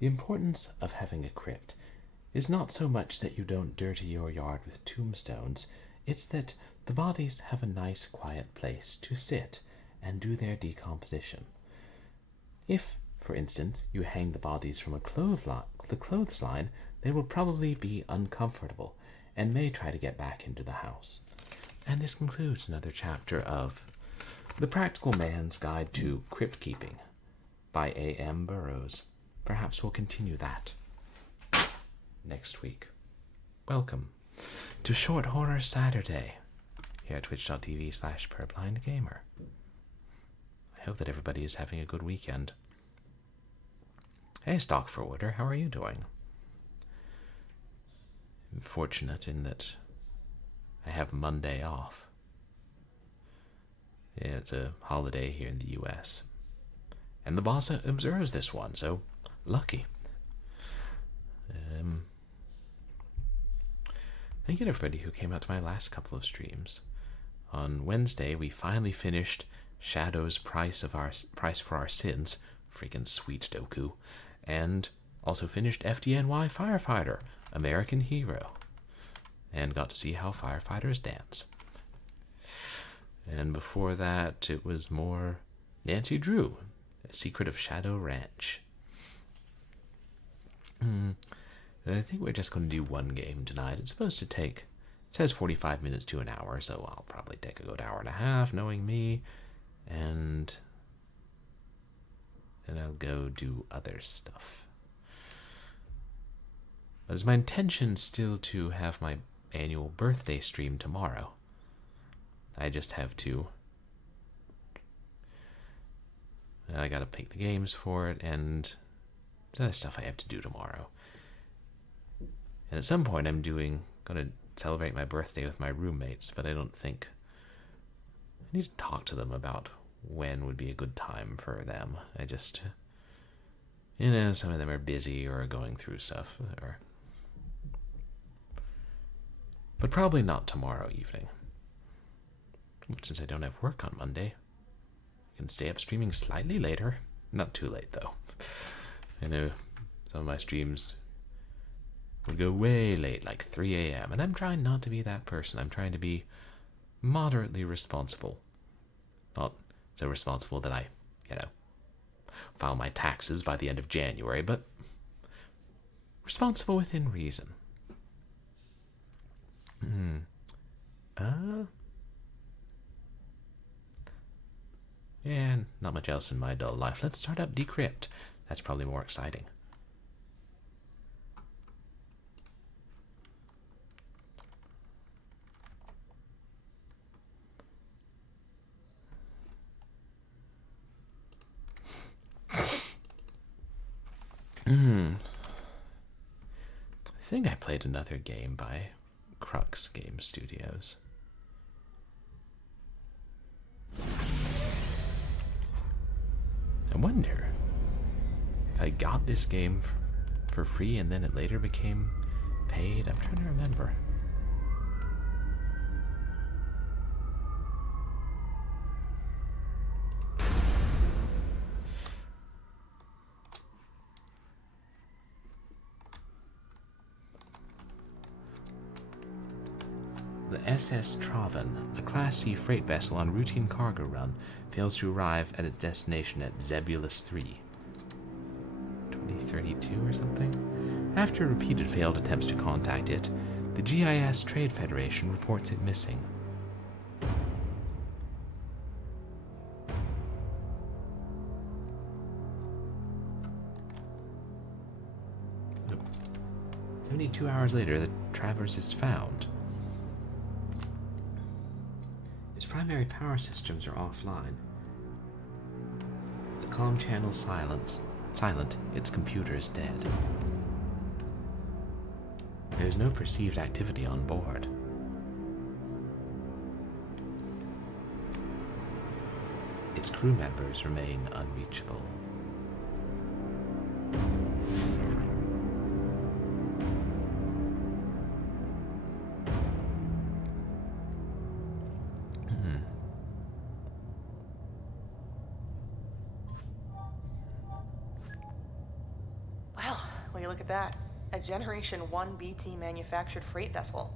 The importance of having a crypt is not so much that you don't dirty your yard with tombstones, it's that the bodies have a nice quiet place to sit and do their decomposition. If, for instance, you hang the bodies from the clothes line, they will probably be uncomfortable and may try to get back into the house. And this concludes another chapter of The Practical Man's Guide to Crypt Keeping by A.M. Burroughs. Perhaps we'll continue that next week. Welcome to Short Horror Saturday here at twitch.tv/purblindgamer. I hope that everybody is having a good weekend. Hey, Stock for Order, how are you doing? I'm fortunate in that I have Monday off. Yeah, it's a holiday here in the US. And the boss observes this one, so lucky. Thank you to everybody who came out to my last couple of streams. On Wednesday, we finally finished Shadow's Price for Our Sins, freaking sweet Doku, and also finished FDNY Firefighter, American Hero, and got to see how firefighters dance. And before that, it was more Nancy Drew, A Secret of Shadow Ranch. I think we're just going to do one game tonight. It's supposed to take, it says 45 minutes to an hour, so I'll probably take a good hour and a half, knowing me, and then I'll go do other stuff. But it's my intention still to have my annual birthday stream tomorrow. I just have to, I gotta pick the games for it, and there's other stuff I have to do tomorrow. And at some point I'm gonna celebrate my birthday with my roommates, but I don't think, I need to talk to them about when would be a good time for them. I just, some of them are busy or going through stuff, but probably not tomorrow evening. Since I don't have work on Monday, I can stay up streaming slightly later. Not too late, though. I know some of my streams would go way late, like 3 a.m., and I'm trying not to be that person. I'm trying to be moderately responsible. Not so responsible that I, file my taxes by the end of January, but responsible within reason. And not much else in my dull life. Let's start up DECRYPT. That's probably more exciting. I think I played another game by Crux Game Studios. I wonder if I got this game for free and then it later became paid. I'm trying to remember. The SS Traven, a Class C freight vessel on routine cargo run, fails to arrive at its destination at Zebulus 3. 2032 or something? After repeated failed attempts to contact it, the GIS Trade Federation reports it missing. Nope. 72 hours later, the traverse is found. Its primary power systems are offline. The comm channel silent, its computer is dead. There is no perceived activity on board. Its crew members remain unreachable. Well, Will you look at that? A Generation 1 BT manufactured freight vessel.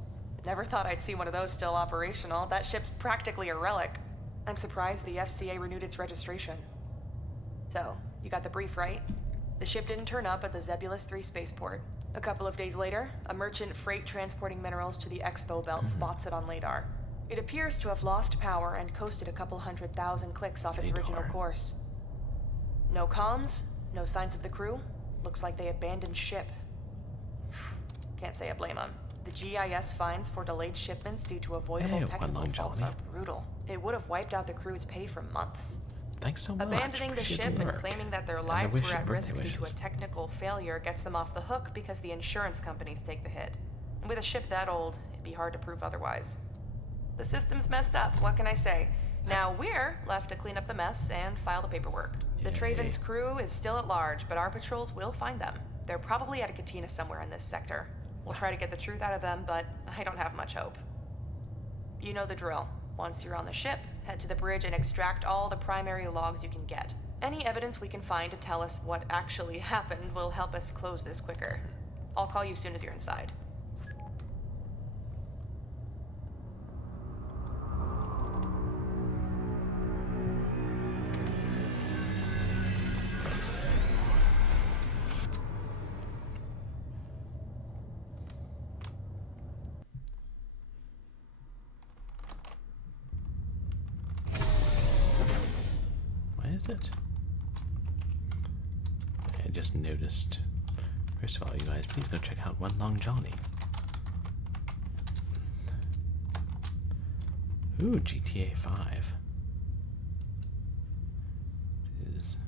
Never thought I'd see one of those still operational. That ship's practically a relic. I'm surprised the FCA renewed its registration. So, you got the brief, right? The ship didn't turn up at the Zebulus 3 spaceport. A couple of days later, a merchant freight transporting minerals to the Expo Belt spots it on LADAR. It appears to have lost power and coasted a couple 100,000 clicks off its original course. No comms, no signs of the crew. Looks like they abandoned ship. Can't say I blame them. The GIS fines for delayed shipments due to avoidable technical faults are brutal. It would have wiped out the crew's pay for months. Thanks so much. Abandoning the ship and claiming that their lives were at risk due to a technical failure gets them off the hook because the insurance companies take the hit. And with a ship that old, it'd be hard to prove otherwise. The system's messed up, what can I say? Now we're left to clean up the mess and file the paperwork. The Traven's crew is still at large, but our patrols will find them. They're probably at a cantina somewhere in this sector. We'll try to get the truth out of them, but I don't have much hope. You know the drill. Once you're on the ship, head to the bridge and extract all the primary logs you can get. Any evidence we can find to tell us what actually happened will help us close this quicker. I'll call you as soon as you're inside. Is it? I just noticed. First of all, you guys, please go check out One Long Johnny. Ooh, GTA 5. Is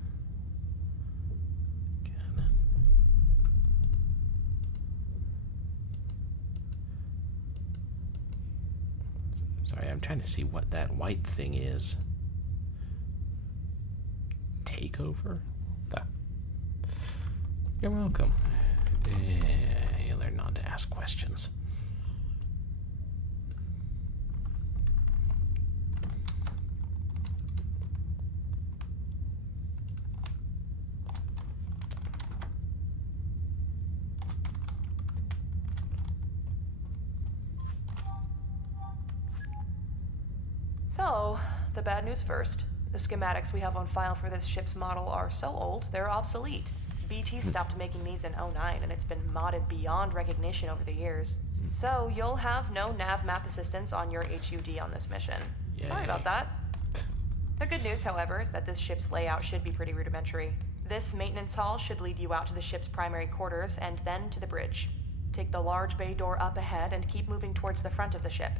canon. Sorry, I'm trying to see what that white thing is. Takeover? You're welcome. You learn not to ask questions. So, the bad news first. The schematics we have on file for this ship's model are so old, they're obsolete. BT stopped making these in '09, and it's been modded beyond recognition over the years. So, you'll have no nav map assistance on your HUD on this mission. Yay. Sorry about that. The good news, however, is that this ship's layout should be pretty rudimentary. This maintenance hall should lead you out to the ship's primary quarters and then to the bridge. Take the large bay door up ahead and keep moving towards the front of the ship.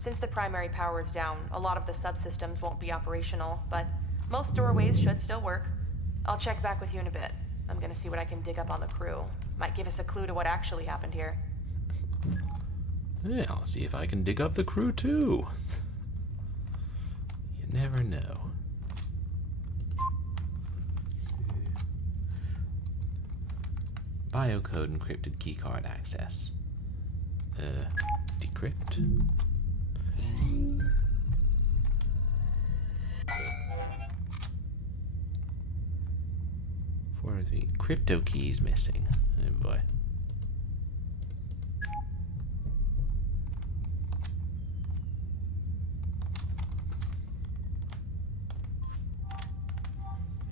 Since the primary power is down, a lot of the subsystems won't be operational, but most doorways should still work. I'll check back with you in a bit. I'm gonna see what I can dig up on the crew. Might give us a clue to what actually happened here. Yeah, I'll see if I can dig up the crew too. You never know. Biocode encrypted keycard access. Decrypt. For the crypto keys missing. Oh boy.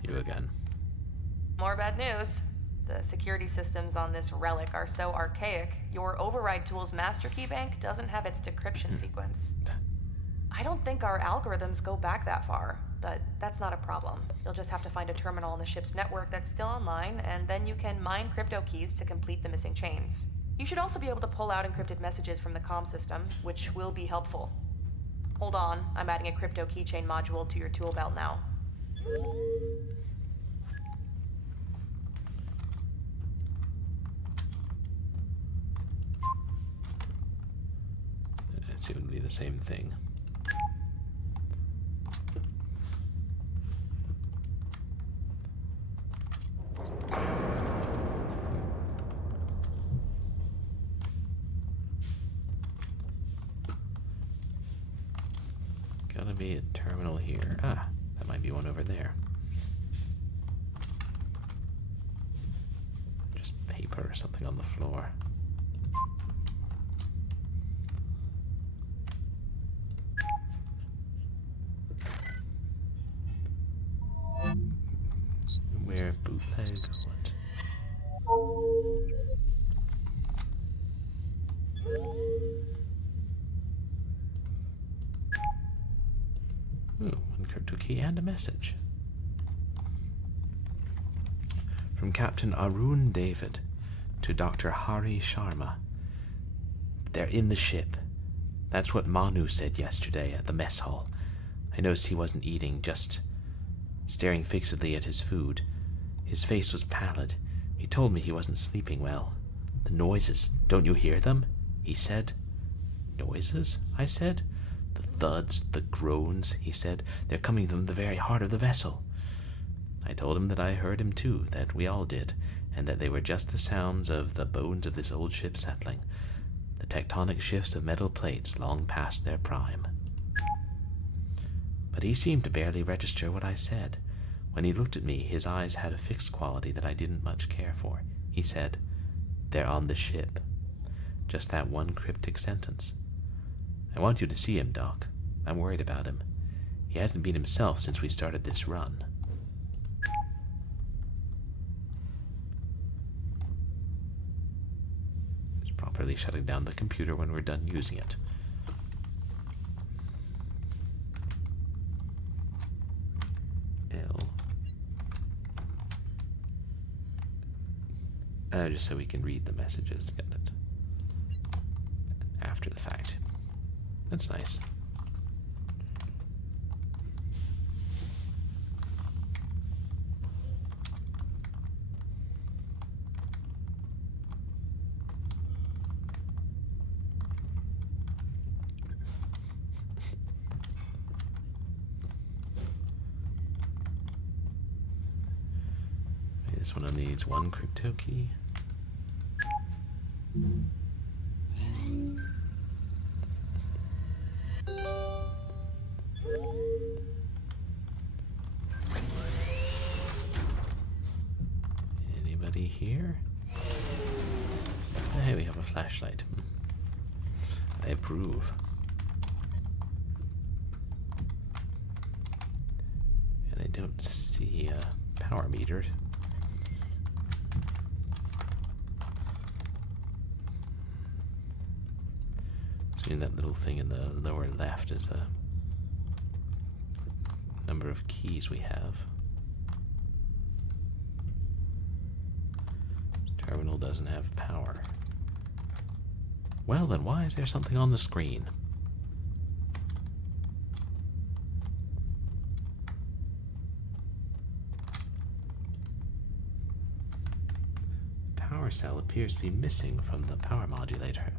You again. More bad news. The security systems on this relic are so archaic, your override tool's master key bank doesn't have its decryption sequence. I don't think our algorithms go back that far, but that's not a problem. You'll just have to find a terminal on the ship's network that's still online, and then you can mine crypto keys to complete the missing chains. You should also be able to pull out encrypted messages from the comm system, which will be helpful. Hold on, I'm adding a crypto keychain module to your tool belt now. It would be the same thing. Gotta be a terminal here. Ah, that might be one over there. Just paper or something on the floor. Where bootleg? What? Ooh, one crypto key and a message. From Captain Arun David to Dr. Hari Sharma. They're in the ship. That's what Manu said yesterday at the mess hall. I noticed he wasn't eating, just staring fixedly at his food. His face was pallid. He told me he wasn't sleeping well. The noises, don't you hear them? He said. Noises? I said. The thuds, the groans, he said. They're coming from the very heart of the vessel. I told him that I heard him too, that we all did, and that they were just the sounds of the bones of this old ship settling, the tectonic shifts of metal plates long past their prime. But he seemed to barely register what I said. When he looked at me, his eyes had a fixed quality that I didn't much care for. He said, "They're on the ship." Just that one cryptic sentence. I want you to see him, Doc. I'm worried about him. He hasn't been himself since we started this run. Just properly shutting down the computer when we're done using it. Just so we can read the messages. Got it. After the fact. That's nice. This one needs one crypto key. Anybody here? Hey, we have a flashlight. I approve. And I don't see a power meter. That little thing in the lower left is the number of keys we have. Terminal doesn't have power. Well, then why is there something on the screen? Power cell appears to be missing from the power modulator.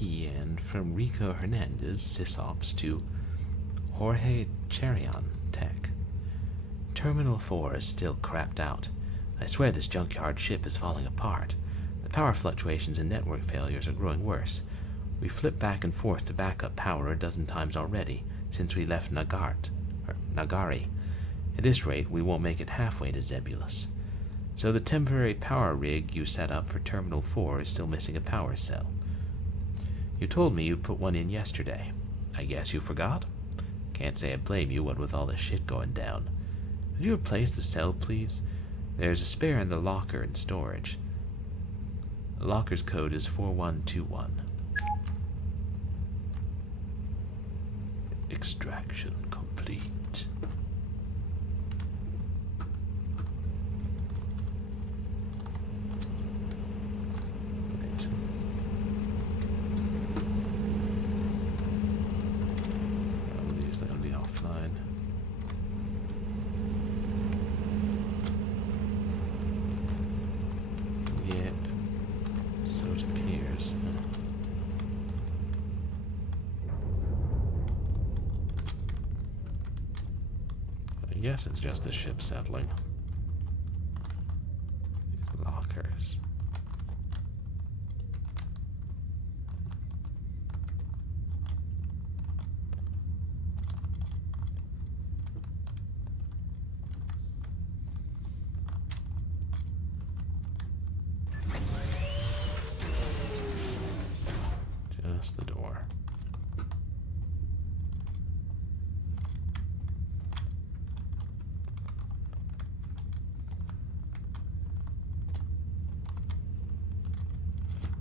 And from Rico Hernandez, sysops, to Jorge Cherion, tech. Terminal 4 is still crapped out. I swear this junkyard ship is falling apart. The power fluctuations and network failures are growing worse. We flipped back and forth to backup power a dozen times already since we left Nagari. At this rate, we won't make it halfway to Zebulus. So the temporary power rig you set up for Terminal 4 is still missing a power cell. You told me you'd put one in yesterday. I guess you forgot? Can't say I blame you, what with all this shit going down. Could you replace the cell, please? There's a spare in the locker in storage. The locker's code is 4121. Extraction complete. I guess it's just the ship settling. These lockers. Just the door.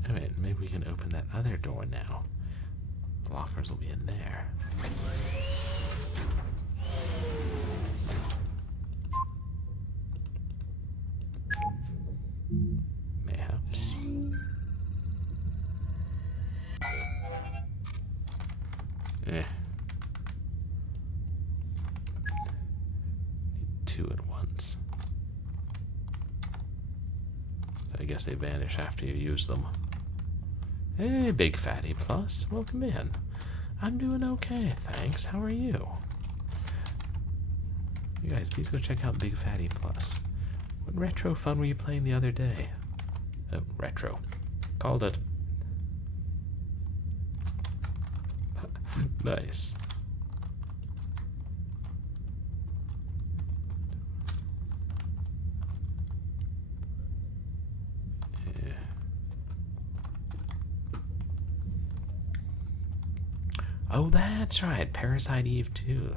Alright, maybe we can open that other door now. The lockers will be in there. Mayhaps. Need two at once. I guess they vanish after you use them. Hey, Big Fatty Plus, welcome in. I'm doing okay, thanks. How are you? You guys, please go check out Big Fatty Plus. What retro fun were you playing the other day? Oh, retro. Called it. Nice. Yeah. Oh, that's right. Parasite Eve 2.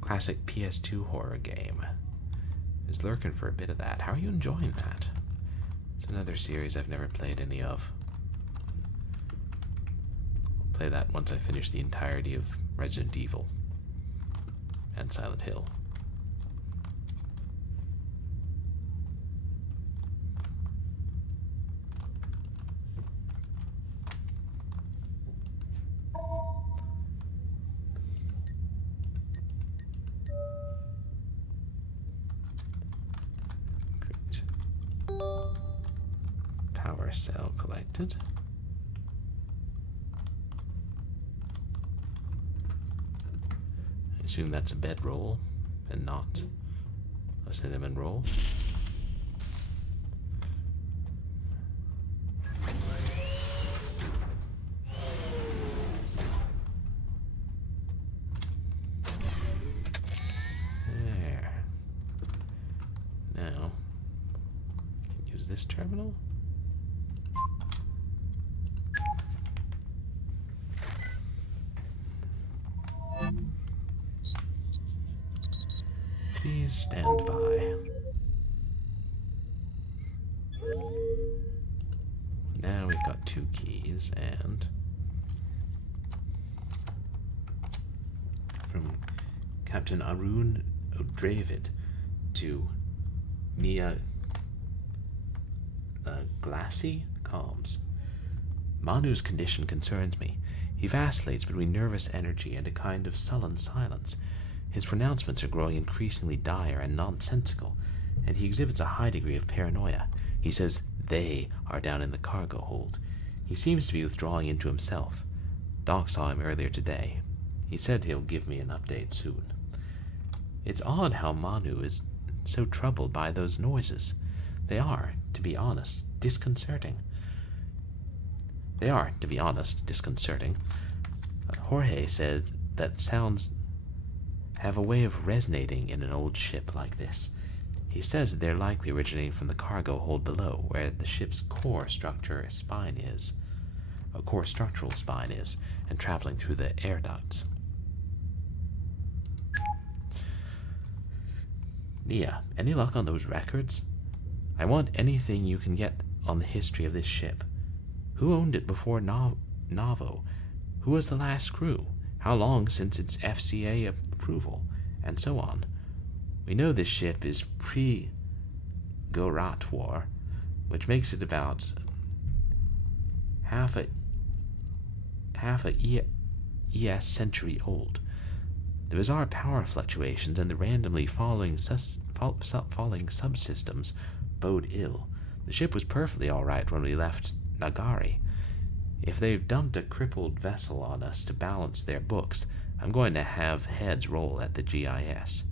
Classic PS2 horror game. Is lurking for a bit of that. How are you enjoying that? It's another series I've never played any of. I'll play that once I finish the entirety of Resident Evil and Silent Hill. Power cell collected. I assume that's a bedroll and not a cinnamon roll. There. Now, can use this terminal. Please stand by. Now we've got 2 keys, and from Captain Arun O'Dravid to Mia Glassy comms. Manu's condition concerns me. He vacillates between nervous energy and a kind of sullen silence. His pronouncements are growing increasingly dire and nonsensical, and he exhibits a high degree of paranoia. He says they are down in the cargo hold. He seems to be withdrawing into himself. Doc saw him earlier today. He said he'll give me an update soon. It's odd how Manu is so troubled by those noises. They are, to be honest, disconcerting. Jorge said that sounds have a way of resonating in an old ship like this. He says they're likely originating from the cargo hold below, where the ship's core structural spine is, and traveling through the air ducts. Nia, any luck on those records? I want anything you can get on the history of this ship. Who owned it before Navo? Who was the last crew? How long since its FCA approval? And so on. We know this ship is pre-Gorat War, which makes it about half a ES century old. The bizarre power fluctuations and the randomly falling subsystems bode ill. The ship was perfectly all right when we left Nagari. If they've dumped a crippled vessel on us to balance their books, I'm going to have heads roll at the GIS.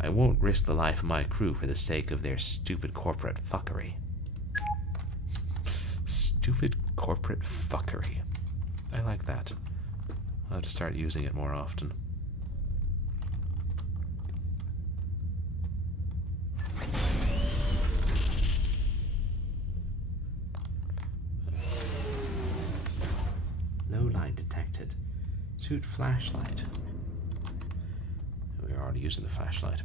I won't risk the life of my crew for the sake of their stupid corporate fuckery. Stupid corporate fuckery. I like that. I'll have to start using it more often. No light detected. Suit flashlight. We're already using the flashlight.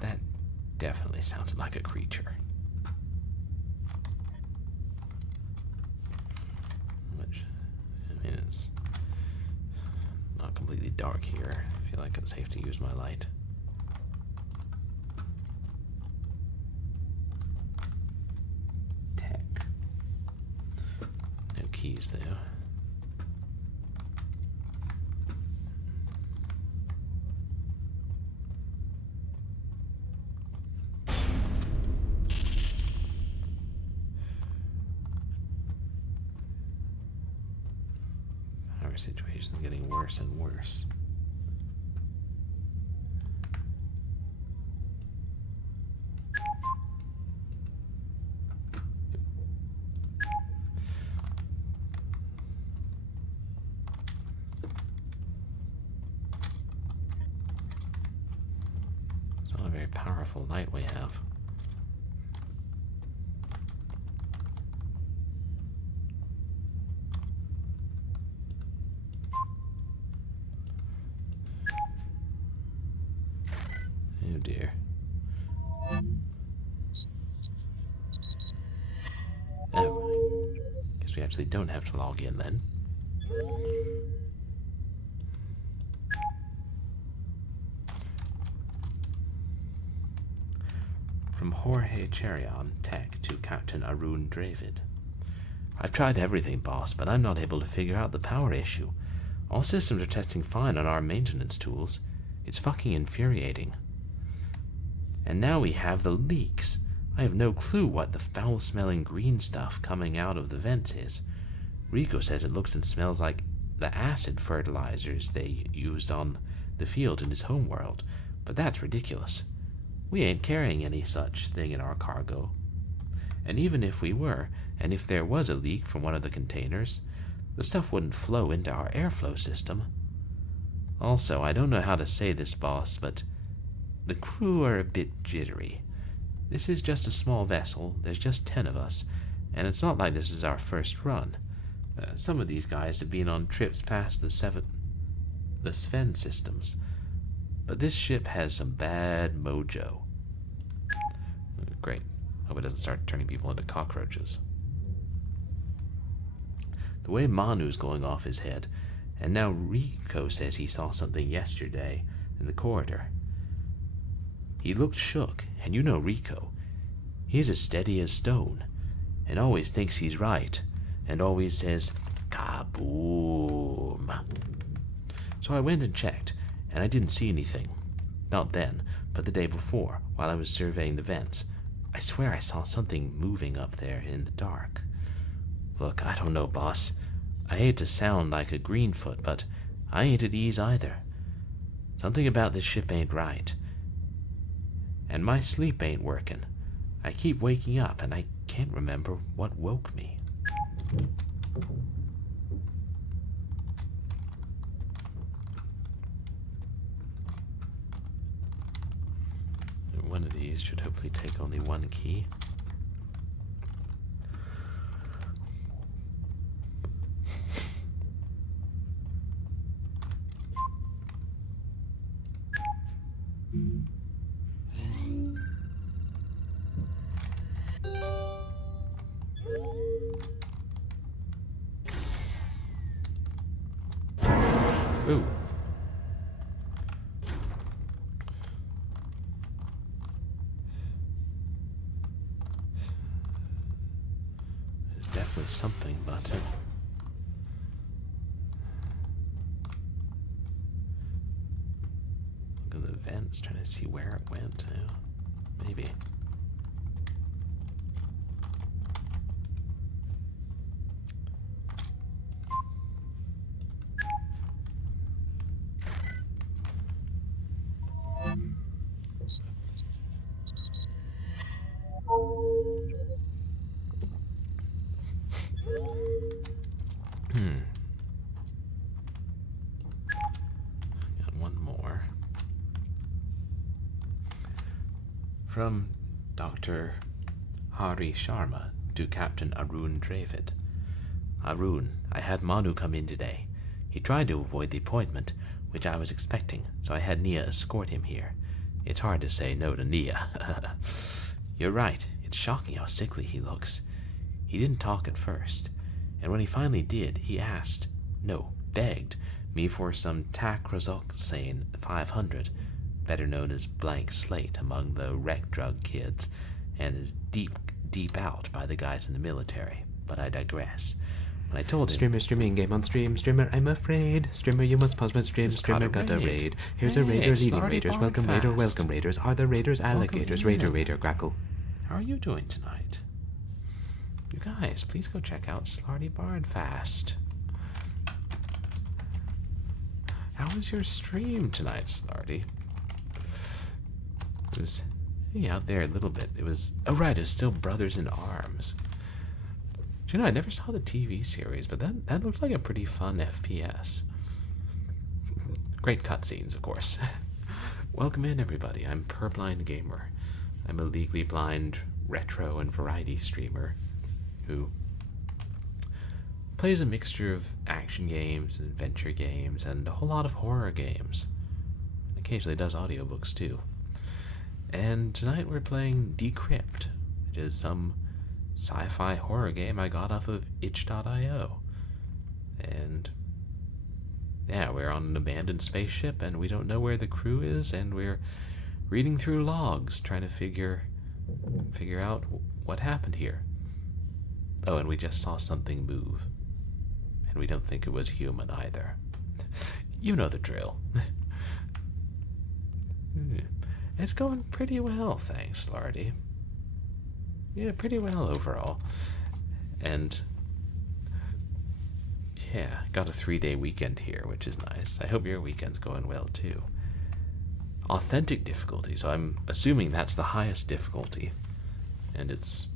That definitely sounded like a creature. Which, I mean, it's not completely dark here. I feel like it's safe to use my light. Tech. No keys, though. Our situation's getting worse and worse. It's not a very powerful light we have. Oh dear. Oh. Guess we actually don't have to log in then. From Jorge Cherion, Tech, to Captain Arun Dravid. I've tried everything, boss, but I'm not able to figure out the power issue. All systems are testing fine on our maintenance tools. It's fucking infuriating. And now we have the leaks. I have no clue what the foul-smelling green stuff coming out of the vents is. Rico says it looks and smells like the acid fertilizers they used on the field in his homeworld, but that's ridiculous. We ain't carrying any such thing in our cargo. And even if we were, and if there was a leak from one of the containers, the stuff wouldn't flow into our airflow system. Also, I don't know how to say this, boss, but the crew are a bit jittery. This is just a small vessel, there's just 10 of us, and it's not like this is our first run. Some of these guys have been on trips past the Sven systems, but this ship has some bad mojo. Great. Hope it doesn't start turning people into cockroaches. The way Manu's going off his head, and now Rico says he saw something yesterday in the corridor. He looked shook, and you know Rico. He's as steady as stone, and always thinks he's right, and always says, kaboom. So I went and checked, and I didn't see anything. Not then, but the day before, while I was surveying the vents. I swear I saw something moving up there in the dark. Look, I don't know, boss. I hate to sound like a greenfoot, but I ain't at ease either. Something about this ship ain't right. And my sleep ain't working. I keep waking up, and I can't remember what woke me. One of these should hopefully take only one key. Ooh. something, but... look at the vents, trying to see where it went. Yeah, maybe. Got one more. From Dr. Hari Sharma to Captain Arun Dravid. Arun, I had Manu come in today. He tried to avoid the appointment, which I was expecting, so I had Nia escort him here. It's hard to say no to Nia. You're right, it's shocking how sickly he looks. He didn't talk at first, and when he finally did, he asked, no, begged, me for some tacrozoxane 500, better known as blank slate among the rec drug kids, and is deep out by the guys in the military. But I digress. When I told him... Streaming, game on stream. Streamer, I'm afraid. Streamer, you must pause my stream. Streamer got a raid. Here's a raider leading raiders. Welcome raider, welcome raiders. Are the raiders alligators? Raider, grackle. How are you doing tonight? You guys, please go check out Slarty Bardfast. How was your stream tonight, Slarty? It was hanging out there a little bit. It was... oh, right, it was still Brothers in Arms. Do you know, I never saw the TV series, but that looked like a pretty fun FPS. Great cutscenes, of course. Welcome in, everybody. I'm Purblind Gamer. I'm a legally blind retro and variety streamer who plays a mixture of action games, adventure games, and a whole lot of horror games. Occasionally does audiobooks, too. And tonight we're playing DECRYPT, which is some sci-fi horror game I got off of itch.io. And yeah, we're on an abandoned spaceship and we don't know where the crew is, and we're reading through logs trying to figure out what happened here. Oh, and we just saw something move. And we don't think it was human either. You know the drill. It's going pretty well, thanks, Slarty. Yeah, pretty well overall. And yeah, got a 3-day weekend here, which is nice. I hope your weekend's going well too. Authentic difficulty, so I'm assuming that's the highest difficulty. And it's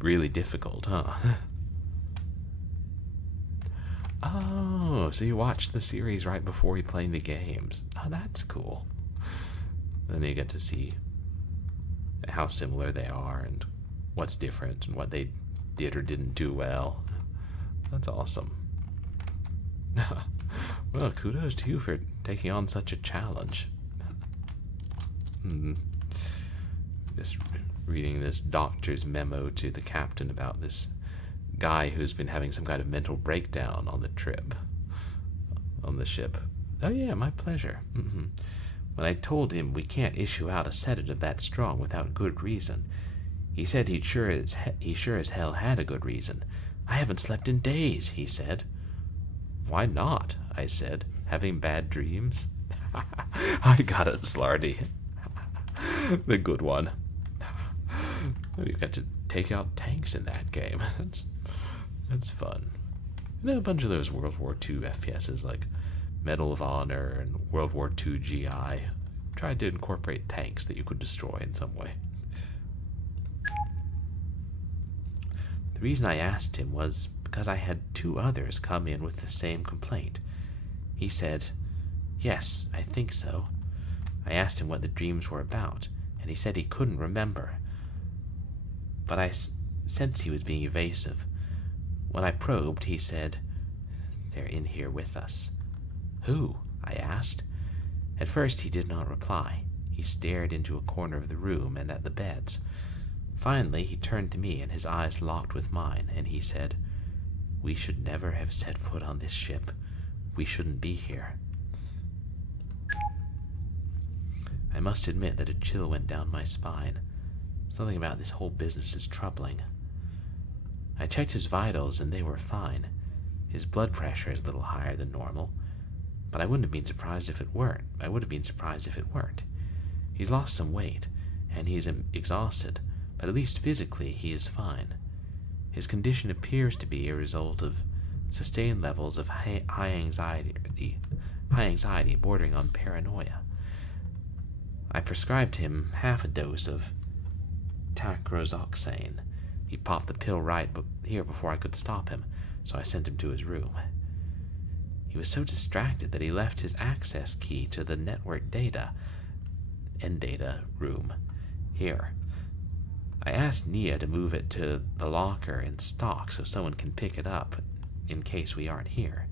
really difficult, huh? Oh, so you watched the series right before you played the games. Oh, that's cool. Then you get to see how similar they are and what's different and what they did or didn't do well. That's awesome. Well, kudos to you for taking on such a challenge. Just reading this doctor's memo to the captain about this guy who's been having some kind of mental breakdown on the trip, on the ship. Oh yeah, my pleasure. When I told him we can't issue out a sedative that strong without good reason, he said he sure as hell had a good reason. I haven't slept in days, he said. Why not? I said. Having bad dreams? I got it, Slarty. The good one. You got to take out tanks in that game. That's fun. And then a bunch of those World War II FPSs like Medal of Honor and World War II GI tried to incorporate tanks that you could destroy in some way. The reason I asked him was because I had 2 others come in with the same complaint. He said, yes, I think so. I asked him what the dreams were about, and he said he couldn't remember. But I sensed he was being evasive. When I probed, he said, they're in here with us. Who? I asked. At first he did not reply. He stared into a corner of the room and at the beds. Finally he turned to me and his eyes locked with mine, and he said, we should never have set foot on this ship. We shouldn't be here. I must admit that a chill went down my spine. Something about this whole business is troubling. I checked his vitals and they were fine. His blood pressure is a little higher than normal, but I wouldn't have been surprised if it weren't. He's lost some weight, and he's exhausted, but at least physically he is fine. His condition appears to be a result of sustained levels of high anxiety bordering on paranoia. I prescribed him half a dose of tacrozoxane. He popped the pill right here before I could stop him, so I sent him to his room. He was so distracted that he left his access key to the network data room here. I asked Nia to move it to the locker in stock so someone can pick it up in case we aren't here.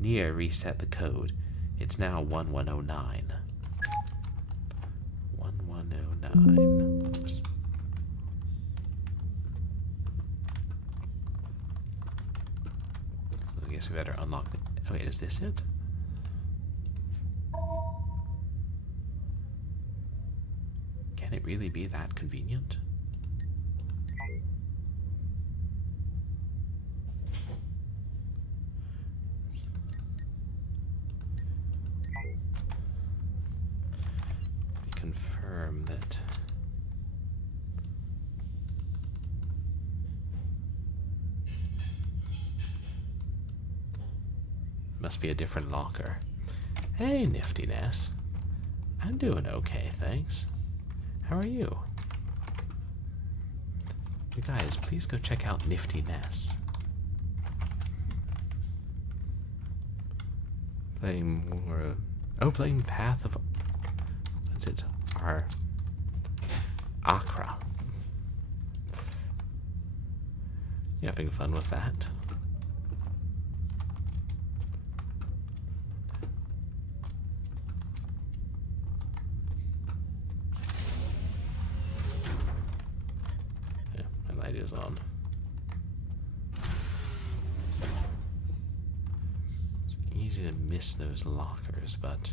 Nia reset the code. It's now 1109. 1109. Oops. I guess we better unlock the... Oh wait, is this it? Can it really be that convenient? Confirm that... Must be a different locker. Hey, Niftiness. I'm doing okay, thanks. How are you? You guys, please go check out Niftiness. Playing more... playing Path of... What's it? Our... Accra. You having fun with that? Is on. It's easy to miss those lockers, but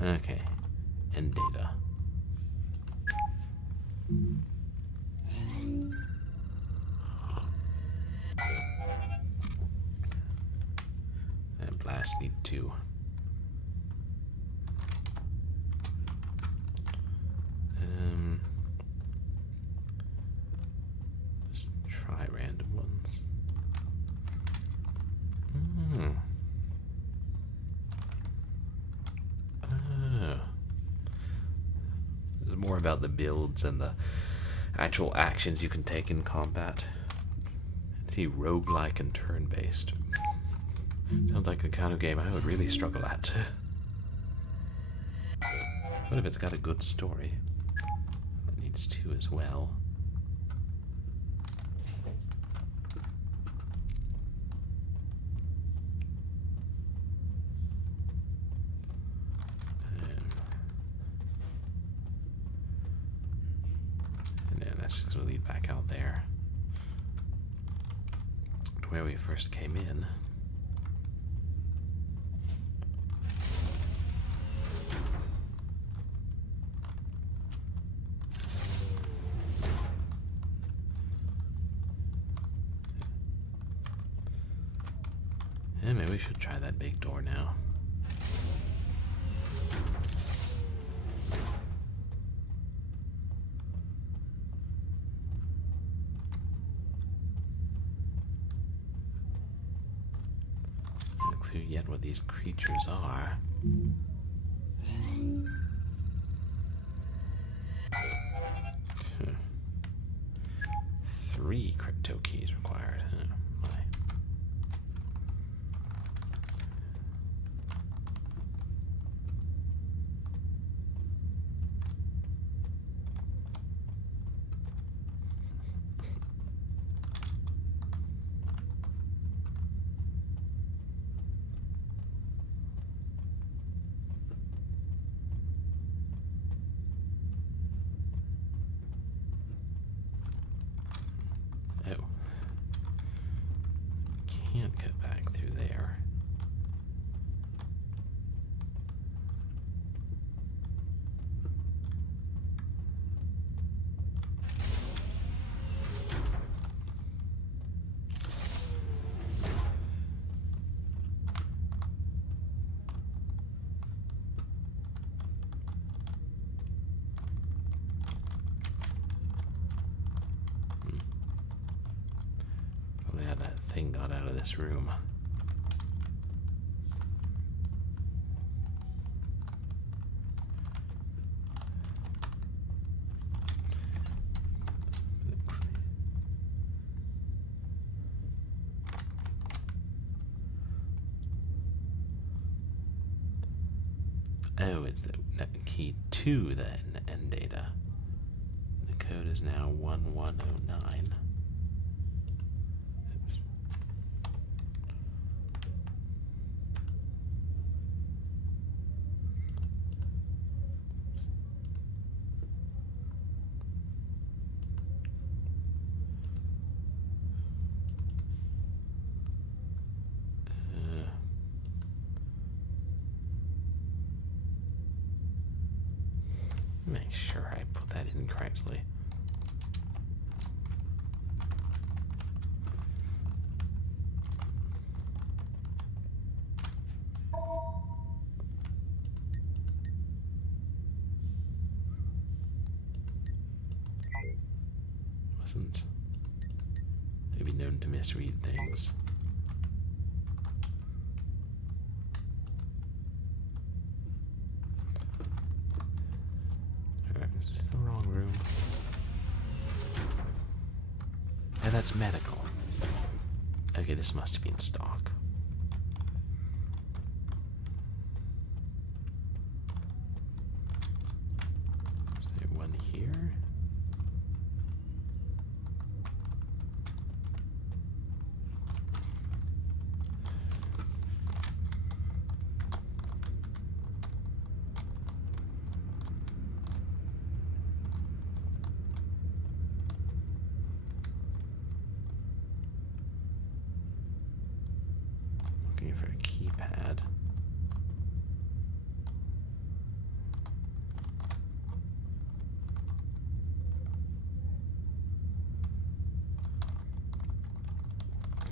okay. End data. Blast need 2. Just try random ones. It's more about the builds and the actual actions you can take in combat. Let's see, roguelike and turn-based. Sounds like the kind of game I would really struggle at. What if it's got a good story? It needs 2 as well. And then that's just going to lead back out there to where we first came in. Maybe we should try that big door now. No clue yet what these creatures are. 3 crypto keys required. Oh, my. Oh. Can't get back through there. this room. Oh, it's the key to the end data. The code is now 1109. Oops. Make sure I put that in correctly. Wasn't maybe known to misread things. Is this the wrong room? Oh, that's medical. Okay, this must be in stock. Is there one here? Looking for a keypad.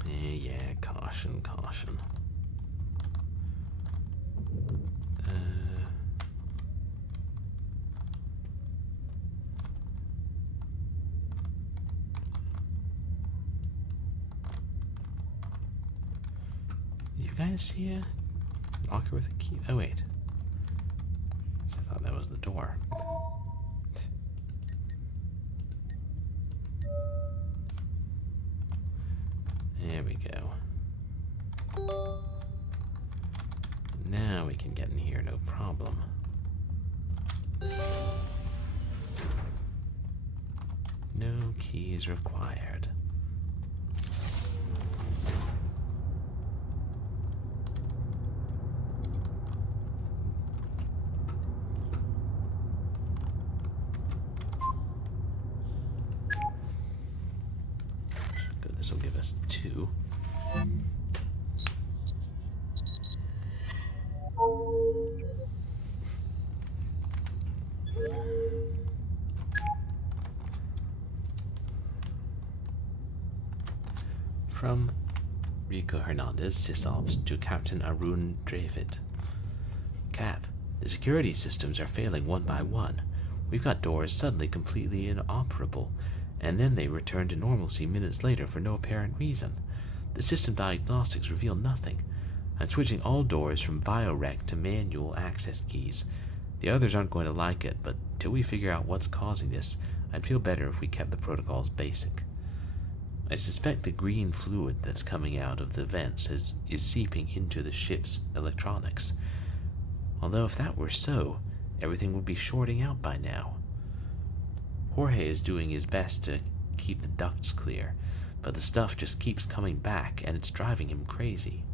Yeah, caution, caution. You guys see a locker with a key? Oh, wait. I thought that was the door. There we go. Now we can get in here, no problem. No keys required. Good, this will give us 2. From Rico Hernandez, SysOps, to Captain Arun Dravid. Cap, the security systems are failing one by one. We've got doors suddenly completely inoperable, and then they return to normalcy minutes later for no apparent reason. The system diagnostics reveal nothing. I'm switching all doors from biorec to manual access keys. The others aren't going to like it, but till we figure out what's causing this, I'd feel better if we kept the protocols basic. I suspect the green fluid that's coming out of the vents is seeping into the ship's electronics. Although if that were so, everything would be shorting out by now. Jorge is doing his best to keep the ducts clear, but the stuff just keeps coming back and it's driving him crazy.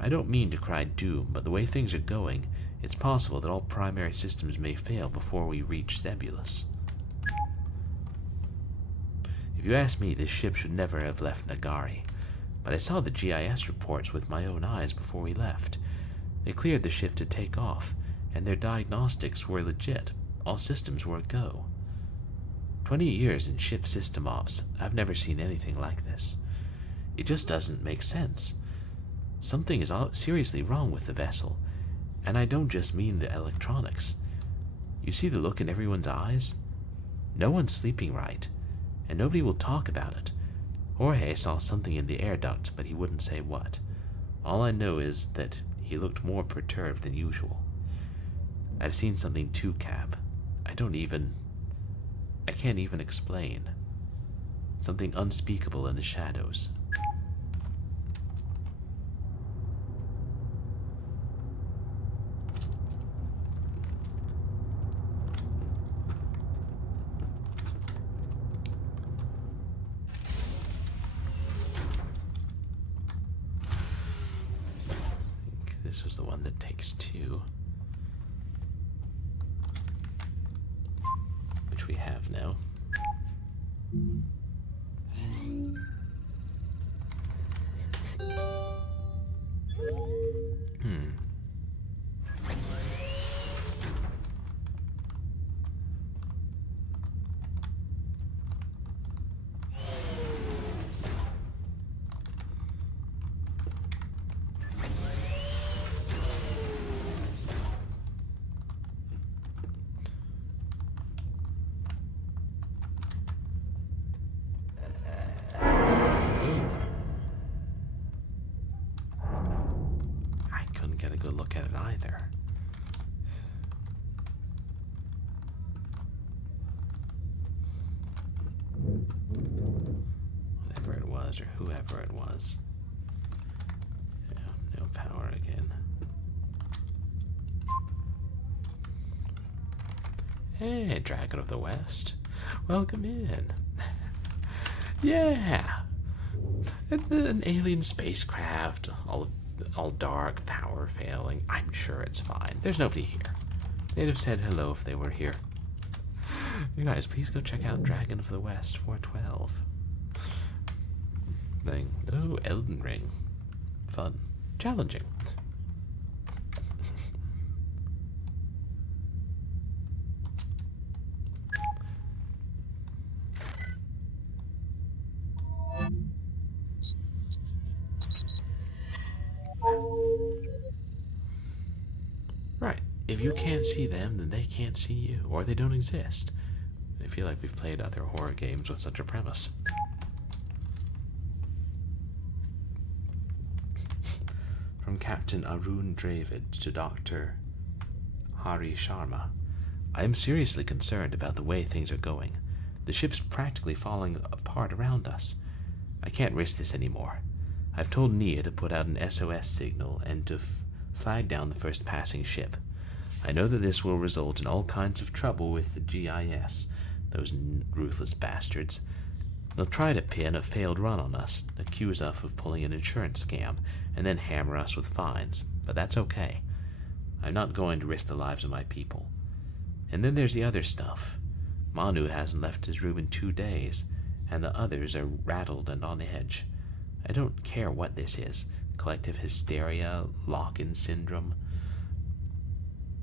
I don't mean to cry doom, but the way things are going, it's possible that all primary systems may fail before we reach Zebulus. If you ask me, this ship should never have left Nagari, but I saw the GIS reports with my own eyes before we left. They cleared the ship to take off, and their diagnostics were legit. All systems were a go. 20 years in ship system ops, I've never seen anything like this. It just doesn't make sense. Something is seriously wrong with the vessel, and I don't just mean the electronics. You see the look in everyone's eyes? No one's sleeping right, and nobody will talk about it. Jorge saw something in the air duct, but he wouldn't say what. All I know is that he looked more perturbed than usual. I've seen something too, Cap. I can't even explain. Something unspeakable in the shadows. This was the one that takes 2. Which we have now. Get a good look at it either. Whatever it was, or whoever it was. Yeah, no power again. Hey, Dragon of the West. Welcome in. Yeah! An alien spacecraft, all dark, power failing. I'm sure it's fine. There's nobody here. They'd have said hello if they were here. You guys, please go check out Dragon of the West 412. Oh, Elden Ring. Fun. Challenging. Right. If you can't see them, then they can't see you, or they don't exist. I feel like we've played other horror games with such a premise. From Captain Arun Dravid to Dr. Hari Sharma. I am seriously concerned about the way things are going. The ship's practically falling apart around us. I can't risk this anymore. I've told Nia to put out an SOS signal and to flag down the first passing ship. I know that this will result in all kinds of trouble with the GIS, those ruthless bastards. They'll try to pin a failed run on us, accuse us of pulling an insurance scam, and then hammer us with fines, but that's okay. I'm not going to risk the lives of my people. And then there's the other stuff. Manu hasn't left his room in 2 days, and the others are rattled and on edge. I don't care what this is, collective hysteria, lock-in syndrome.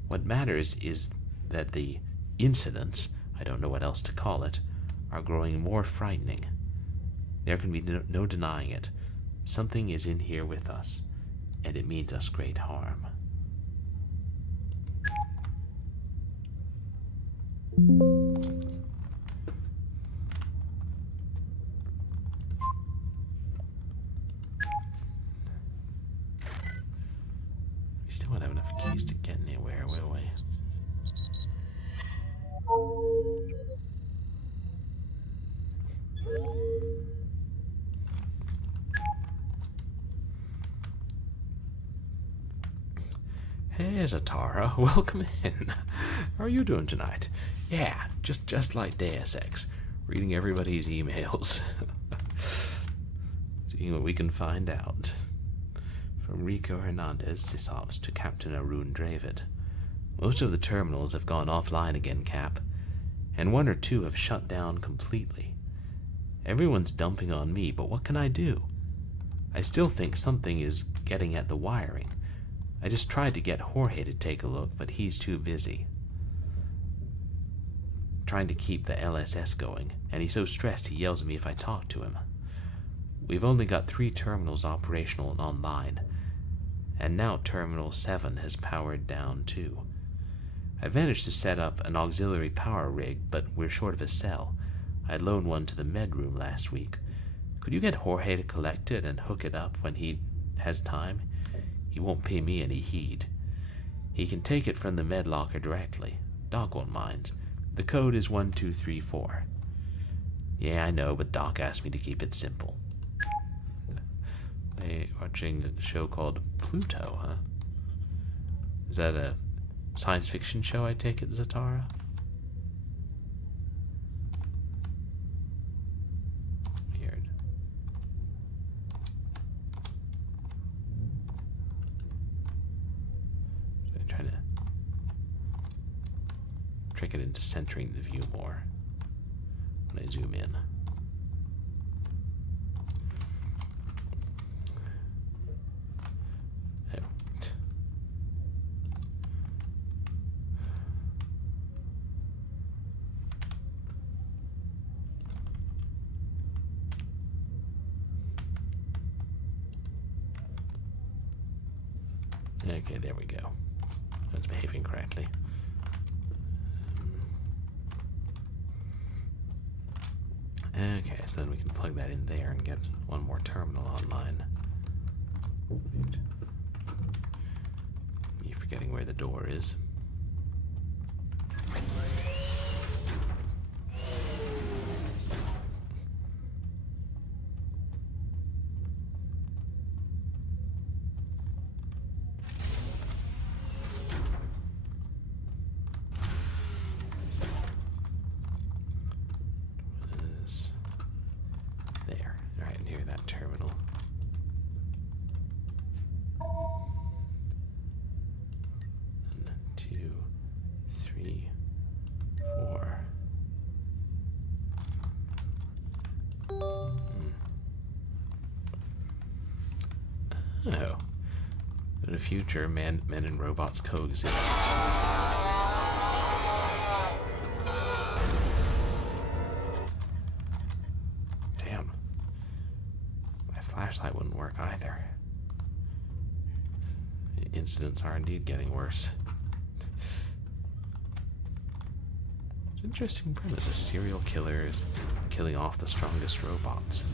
What matters is that the incidents, I don't know what else to call it, are growing more frightening. There can be no denying it. Something is in here with us, and it means us great harm. We still won't have enough keys to get anywhere, will we? Hey, Zatara, welcome in. How are you doing tonight? Yeah, just like Deus Ex, reading everybody's emails. Seeing what we can find out. From Rico Hernandez, sysops, to Captain Arun Dravid. Most of the terminals have gone offline again, Cap, and 1 or 2 have shut down completely. Everyone's dumping on me, but what can I do? I still think something is getting at the wiring. I just tried to get Jorge to take a look, but he's too busy trying to keep the LSS going, and he's so stressed he yells at me if I talk to him. We've only got 3 terminals operational and online, and now Terminal 7 has powered down too. I managed to set up an auxiliary power rig, but we're short of a cell. I loaned one to the med room last week. Could you get Jorge to collect it and hook it up when he has time? He won't pay me any heed. He can take it from the med locker directly. Doc won't mind. The code is 1234. Yeah, I know, but Doc asked me to keep it simple. Hey, watching a show called Pluto, huh? Is that a science fiction show, I take it, Zatara? Weird. I'm trying to trick it into centering the view more when I zoom in. Okay, there we go. That's behaving correctly. Okay, so then we can plug that in there and get one more terminal online. Right. You're forgetting where the door is. Terminal. 1, 2, 3, 4. Oh. In the future, men and robots coexist. Damn. Flashlight wouldn't work either. Incidents are indeed getting worse. It's an interesting premise. A serial killer is killing off the strongest robots.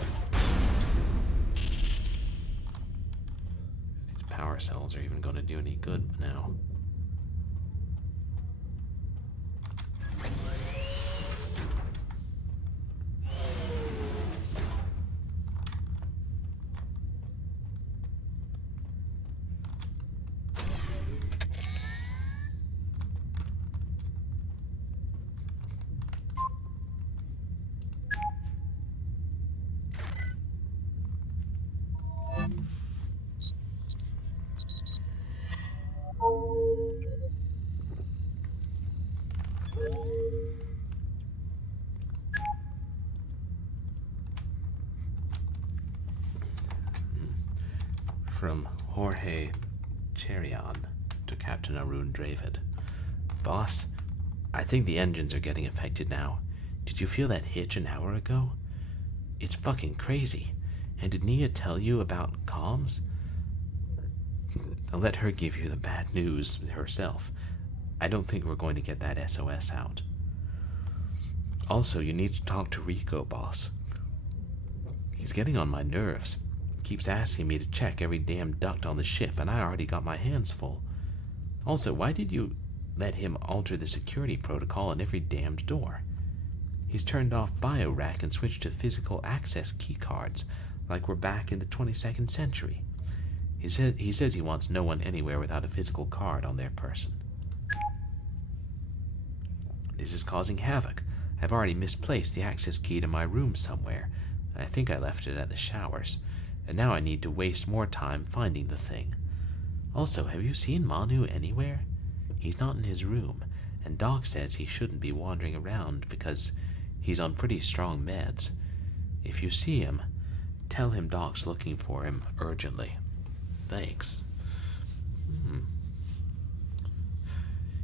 These power cells are even going to do any good now. From Jorge Cherion to Captain Arun Dravid. Boss, I think the engines are getting affected now. Did you feel that hitch an hour ago? It's fucking crazy. And did Nia tell you about comms? I'll let her give you the bad news herself. I don't think we're going to get that SOS out. Also, you need to talk to Rico, boss. He's getting on my nerves. Keeps asking me to check every damn duct on the ship, and I already got my hands full. Also, why did you let him alter the security protocol on every damned door? He's turned off BioRack and switched to physical access keycards, like we're back in the 22nd century. He says he wants no one anywhere without a physical card on their person. This is causing havoc. I've already misplaced the access key to my room somewhere. I think I left it at the showers. And now I need to waste more time finding the thing. Also, have you seen Manu anywhere? He's not in his room, and Doc says he shouldn't be wandering around because he's on pretty strong meds. If you see him, tell him Doc's looking for him urgently. Thanks.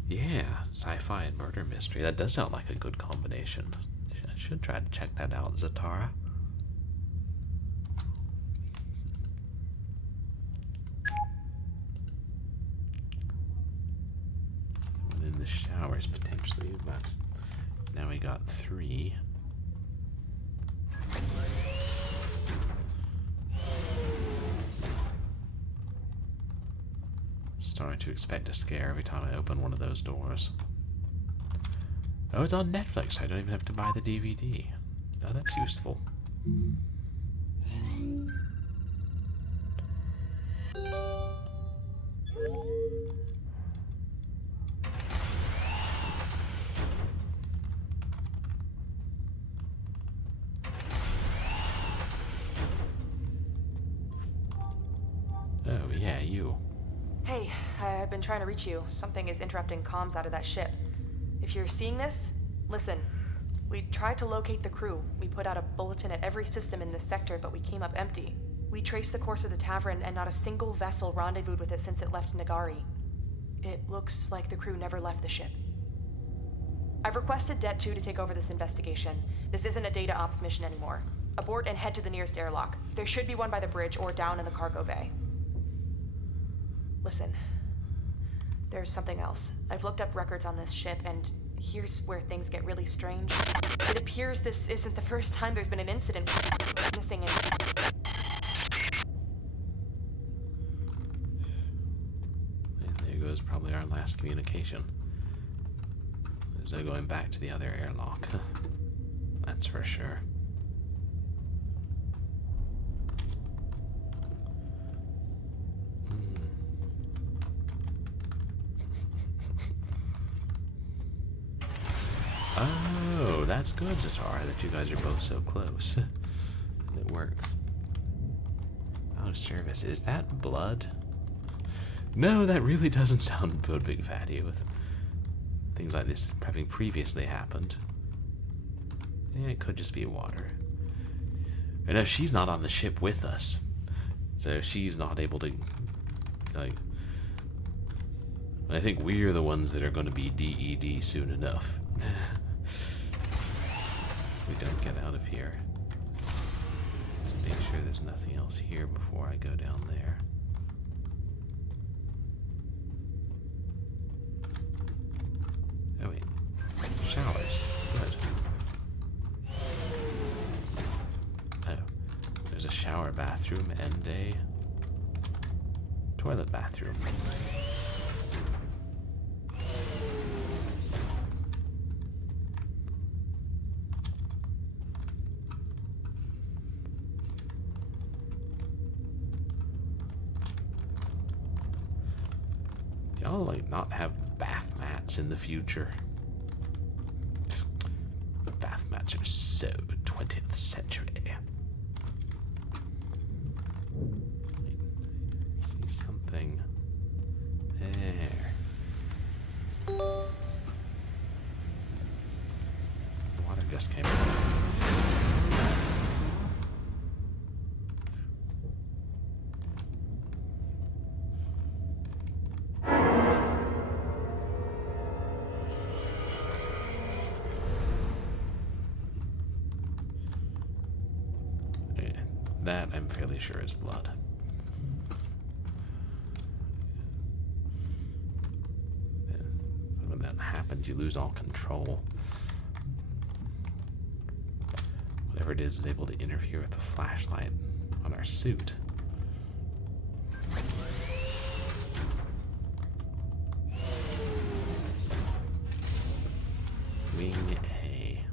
Yeah, sci-fi and murder mystery. That does sound like a good combination. I should try to check that out, Zatara. In the showers, potentially, but now we got 3. Sorry to expect a scare every time I open one of those doors. Oh, it's on Netflix. I don't even have to buy the DVD. Oh, that's useful. Oh, yeah, you. Hey, I've been trying to reach you. Something is interrupting comms out of that ship. If you're seeing this, listen. We tried to locate the crew. We put out a bulletin at every system in this sector, but we came up empty. We traced the course of the Tavern, and not a single vessel rendezvoused with it since it left Nagari. It looks like the crew never left the ship. I've requested Det 2 to take over this investigation. This isn't a data ops mission anymore. Abort and head to the nearest airlock. There should be one by the bridge or down in the cargo bay. Listen, there's something else. I've looked up records on this ship, and here's where things get really strange. It appears this isn't the first time there's been an incident missing it. And there goes probably our last communication. There's no going back to the other airlock. That's for sure. Oh, that's good, Zatara, that you guys are both so close. It works. Out of service. Is that blood? No, that really doesn't sound good, Big Fatty, with things like this having previously happened. Yeah, it could just be water. And if she's not on the ship with us, so she's not able to, like, I think we're the ones that are going to be DED soon enough. We don't get out of here. Just make sure there's nothing else here before I go down there. Oh wait, showers. Good. Oh, there's a shower bathroom and a toilet bathroom. Y'all like not have bath mats in the future? Bath mats are so 20th century. See something there. Water just came out. That I'm fairly sure is blood. So when that happens, you lose all control. Whatever it is able to interfere with the flashlight on our suit. Wing A.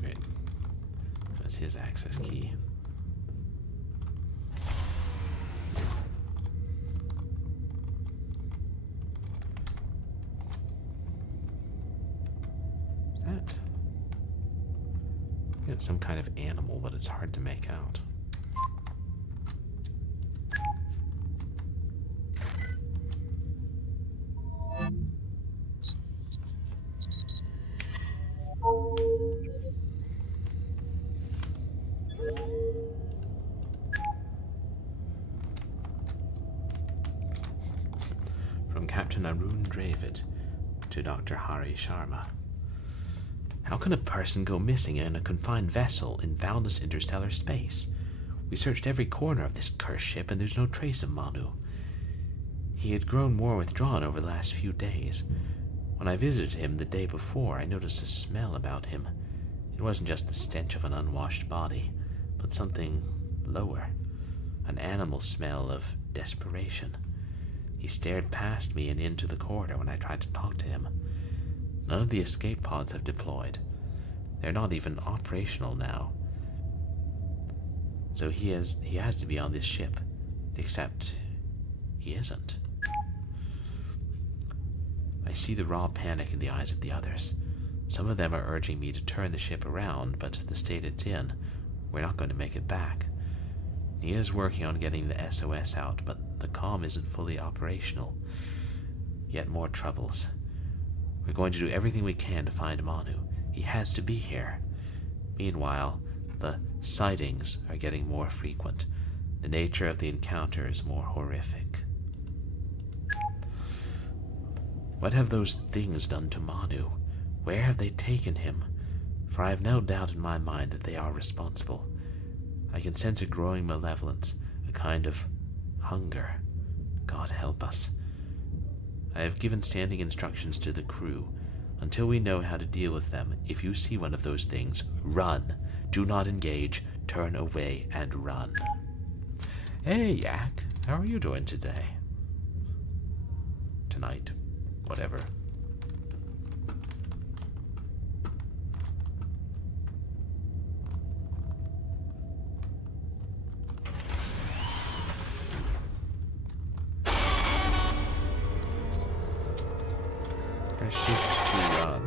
Great. That's his access key. It's some kind of animal, but it's hard to make out. From Captain Arun Dravid to Dr. Hari Sharma. How can a person go missing in a confined vessel in boundless interstellar space? We searched every corner of this cursed ship and there's no trace of Manu. He had grown more withdrawn over the last few days. When I visited him the day before, I noticed a smell about him. It wasn't just the stench of an unwashed body, but something lower. An animal smell of desperation. He stared past me and into the corridor when I tried to talk to him. None of the escape pods have deployed. They're not even operational now. So he has to be on this ship. Except he isn't. I see the raw panic in the eyes of the others. Some of them are urging me to turn the ship around, but the state it's in, we're not going to make it back. Nia's working on getting the SOS out, but the comm isn't fully operational. Yet more troubles. We're going to do everything we can to find Manu. He has to be here. Meanwhile, the sightings are getting more frequent. The nature of the encounter is more horrific. What have those things done to Manu? Where have they taken him? For I have no doubt in my mind that they are responsible. I can sense a growing malevolence, a kind of hunger. God help us. I have given standing instructions to the crew. Until we know how to deal with them, if you see one of those things, run. Do not engage, turn away, and run. Hey, Yak, how are you doing today? Tonight, whatever. Press shift to run.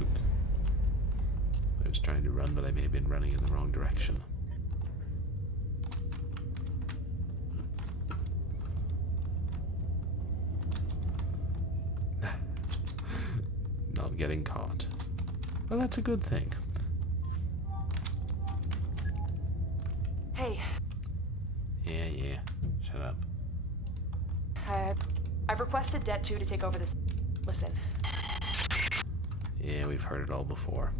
Oops. I was trying to run, but I may have been running in the wrong direction. Not getting caught. Well, that's a good thing. Hey. Yeah. Shut up. I've requested Det 2 to take over this. Listen. Yeah, we've heard it all before.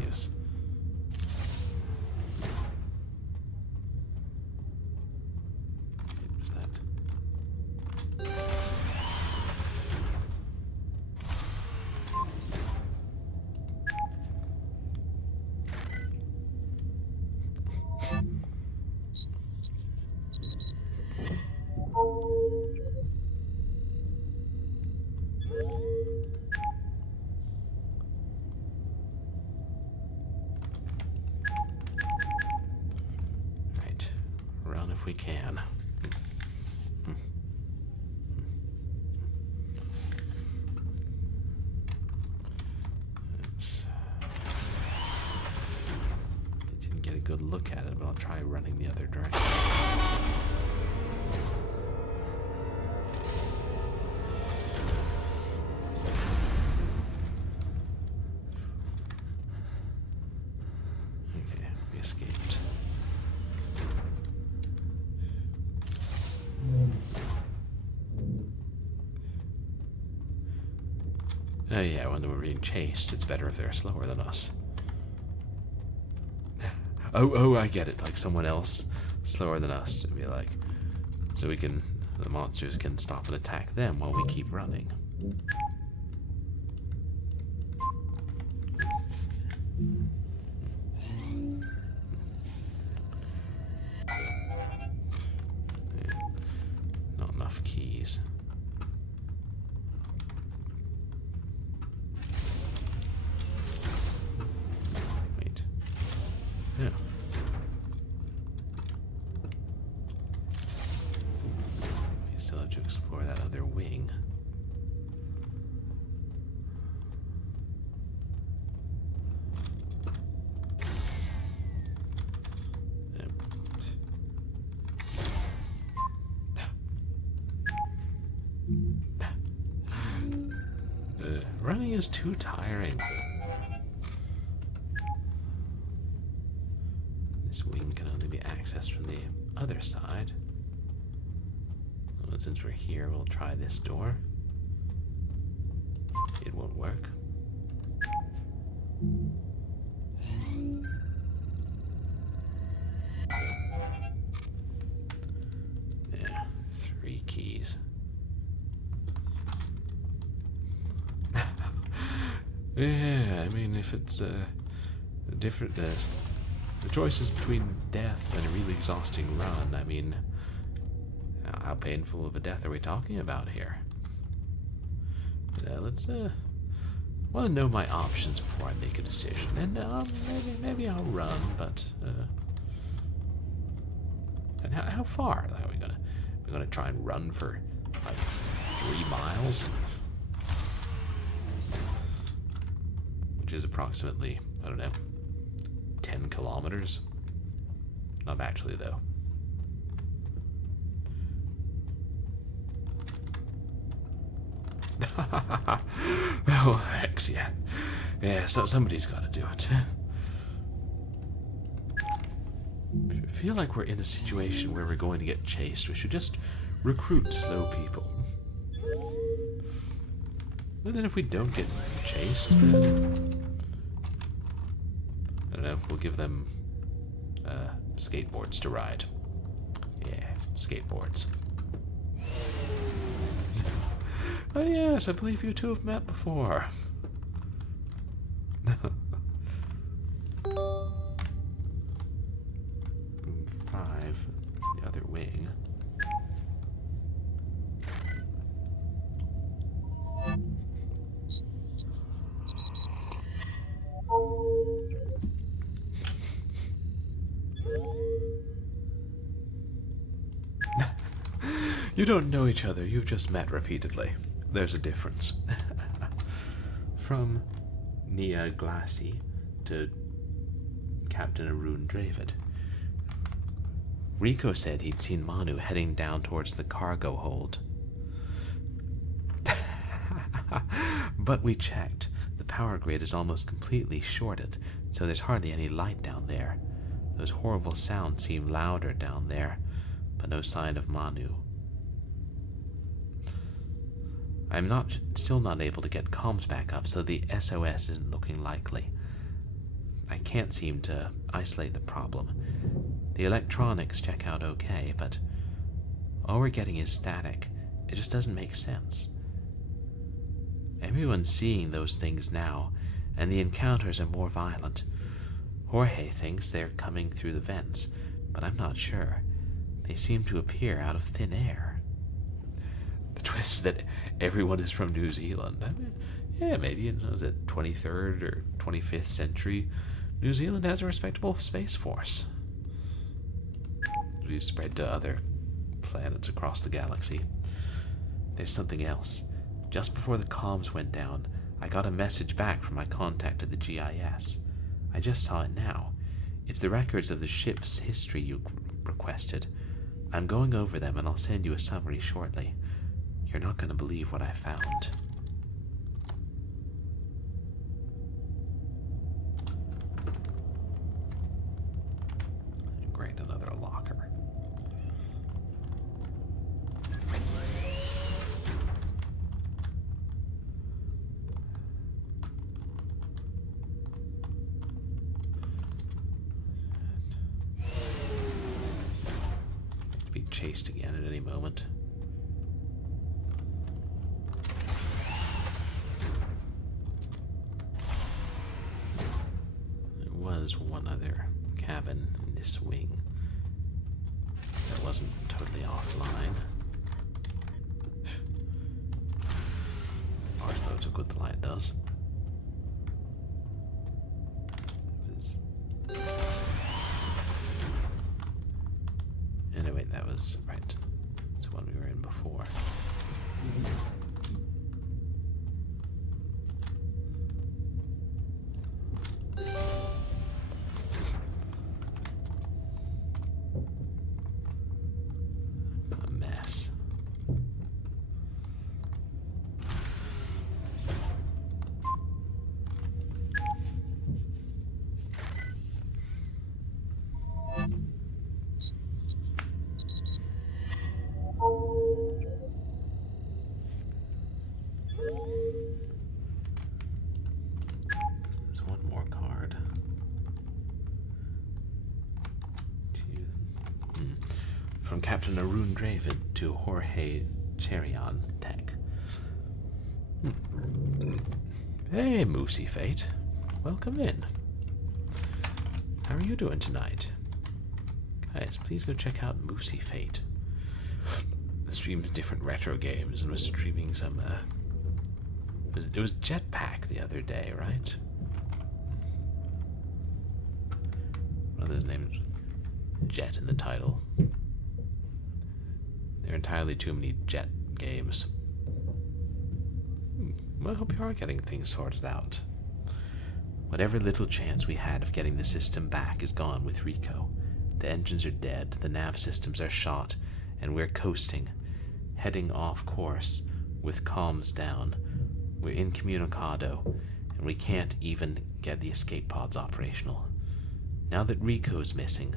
Leaves. What was that? If we can. I didn't get a good look at it, but I'll try running the other direction. Okay, we escaped. Oh yeah, when we're being chased, it's better if they're slower than us. Oh, I get it. Like someone else slower than us to be like, so we can, the monsters can stop and attack them while we keep running. Yeah, not enough keys. Yeah. We still have to explore that other wing. Yep. Running is too tiring. This wing can only be accessed from the other side. Well, since we're here, we'll try this door. It won't work. Yeah, 3 keys. Yeah, I mean, if it's different, the choice is between death and a really exhausting run. I mean, how painful of a death are we talking about here? Let's want to know my options before I make a decision, and maybe I'll run, but and how far are we gonna? We're gonna try and run for like 3 miles, which is approximately, I don't know, 10 kilometers. Not actually, though. Oh, hex, yeah. Yeah, so somebody's got to do it. I feel like we're in a situation where we're going to get chased. We should just recruit slow people. And then if we don't get chased, then I don't know, we'll give them skateboards to ride. Yeah, skateboards. Oh yes, I believe you two have met before. Room 5, the other wing. You don't know each other, you've just met repeatedly. There's a difference. From Nia Glassy to Captain Arun Dravid. Rico said he'd seen Manu heading down towards the cargo hold. But we checked. The power grid is almost completely shorted, so there's hardly any light down there. Those horrible sounds seem louder down there, but no sign of Manu. I'm still not able to get comms back up, so the SOS isn't looking likely. I can't seem to isolate the problem. The electronics check out okay, but all we're getting is static. It just doesn't make sense. Everyone's seeing those things now, and the encounters are more violent. Jorge thinks they're coming through the vents, but I'm not sure. They seem to appear out of thin air. The twist is that everyone is from New Zealand. I mean, yeah, maybe in the 23rd or 25th century, New Zealand has a respectable space force. We spread to other planets across the galaxy. There's something else. Just before the comms went down, I got a message back from my contact at the GIS. I just saw it now. It's the records of the ship's history you requested. I'm going over them and I'll send you a summary shortly. You're not going to believe what I found. Great, another locker. To be chased again at any moment. One other cabin in this wing that wasn't totally offline. Large though, it's a good the light does. Anyway, that was right. It's the one we were in before. card. From Captain Arun Dravid to Jorge Cherion Tech. Hey, Moosey Fate. Welcome in. How are you doing tonight? Guys, please go check out Moosey Fate. Streams different retro games and was streaming some, it was Jetpack the other day, right? One of those names, Jet in the title. There are entirely too many Jet games. Well, I hope you are getting things sorted out. Whatever little chance we had of getting the system back is gone with Rico. The engines are dead, the nav systems are shot, and we're coasting, heading off course with comms down. We're incommunicado, and we can't even get the escape pods operational. Now that Rico's missing,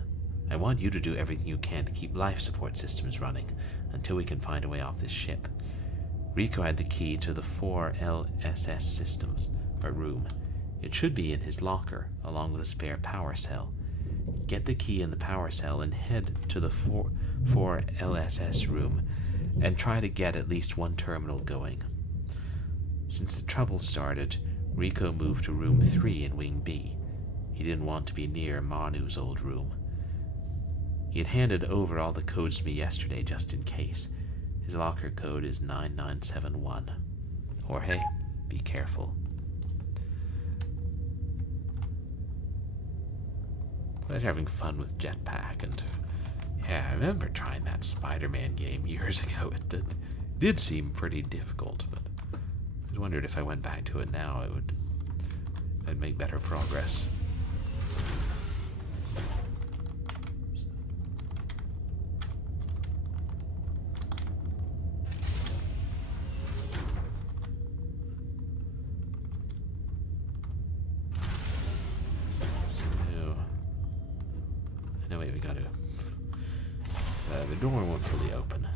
I want you to do everything you can to keep life support systems running until we can find a way off this ship. Rico had the key to the 4 LSS systems, or room. It should be in his locker, along with a spare power cell. Get the key in the power cell and head to the 4 LSS room, and try to get at least one terminal going. Since the trouble started, Rico moved to room 3 in Wing B. He didn't want to be near Manu's old room. He had handed over all the codes to me yesterday just in case. His locker code is 9971. Jorge, be careful. Glad you're having fun with Jetpack, and yeah, I remember trying that Spider-Man game years ago. It did seem pretty difficult, but I just wondered if I went back to it now, I'd make better progress. The door won't fully open.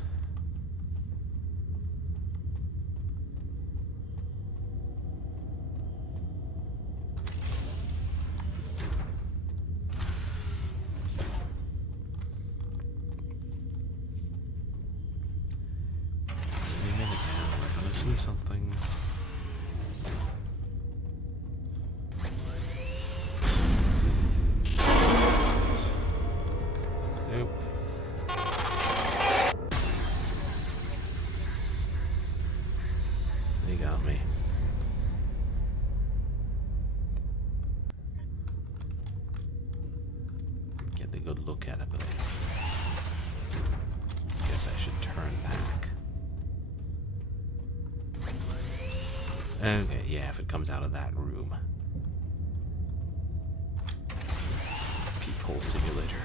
Any minute now, we're gonna see something. Nope. They got me. Get a good look at it, but I guess I should turn back. Okay, yeah, if it comes out of that room. Peephole simulator.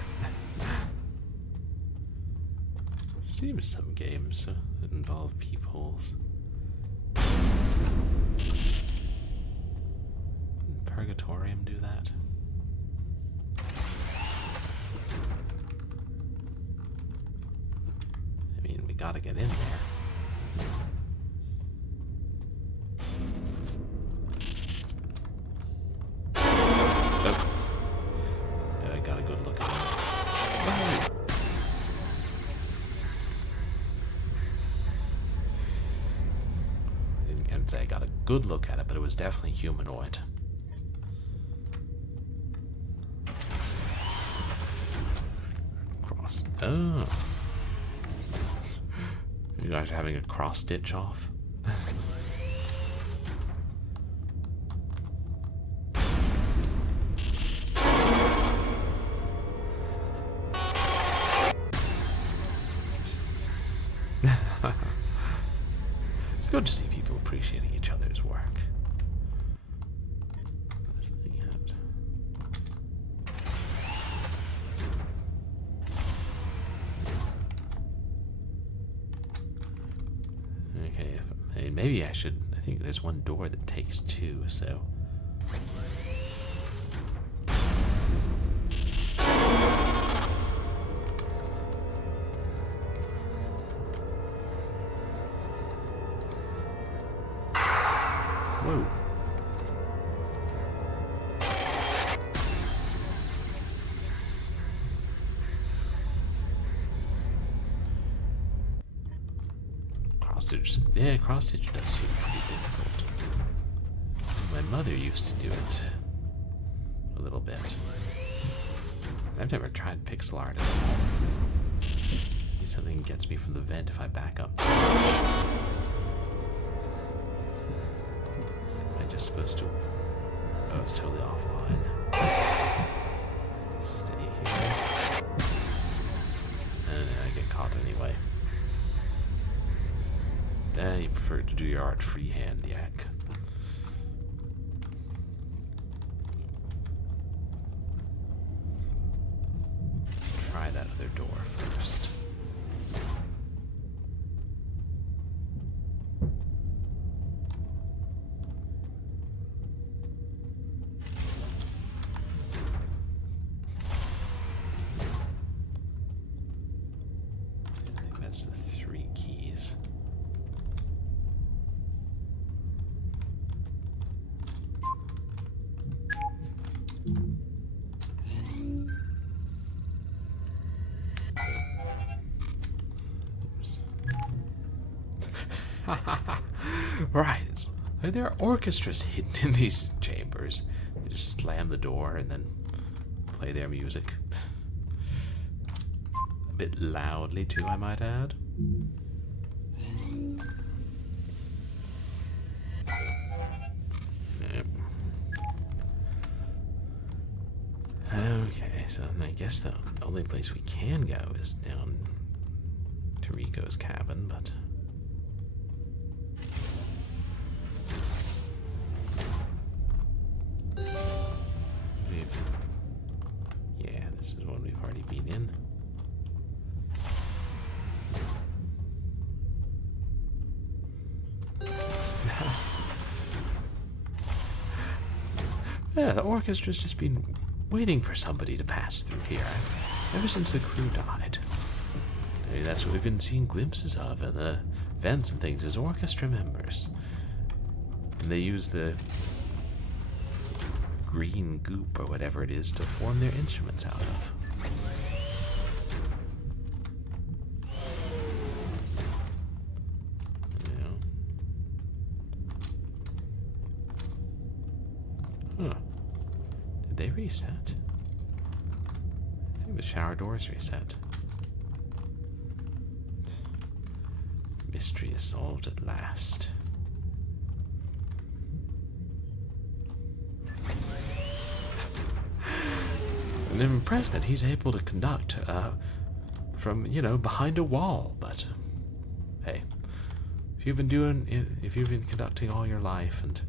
Seems some games that involve peepholes. Purgatorium do that? I mean, we gotta get in there. Oh. Yeah, I got a good look at it. I didn't say I got a good look at it, but it was definitely humanoid. Oh. You guys are having a cross stitch off? It's good to see people appreciating each other's work. Maybe I should. I think there's one door that takes two, so. Whoa. cross-stitch. Yeah, cross-stitch does seem pretty difficult. My mother used to do it a little bit. I've never tried pixel art at all. Maybe something gets me from the vent if I back up. Am I just supposed to... Oh, it's totally offline. Stay here. And I get caught anyway. You prefer to do your art freehand, yak. Let's try that other door first. I think that's the 3 keys. Right. Like, there are orchestras hidden in these chambers. They just slam the door and then play their music. A bit loudly, too, I might add. Yep. Okay, so I guess the only place we can go is down to Rico's cabin, but... Yeah, this is one we've already been in. Yeah, the orchestra's just been waiting for somebody to pass through here ever since the crew died. I mean, that's what we've been seeing glimpses of in the vents and things, is orchestra members. And they use the green goop or whatever it is to form their instruments out of. Huh. Did they reset? I think the shower doors reset. Mystery is solved at last. I'm impressed that he's able to conduct from, behind a wall, but hey, if you've been conducting all your life and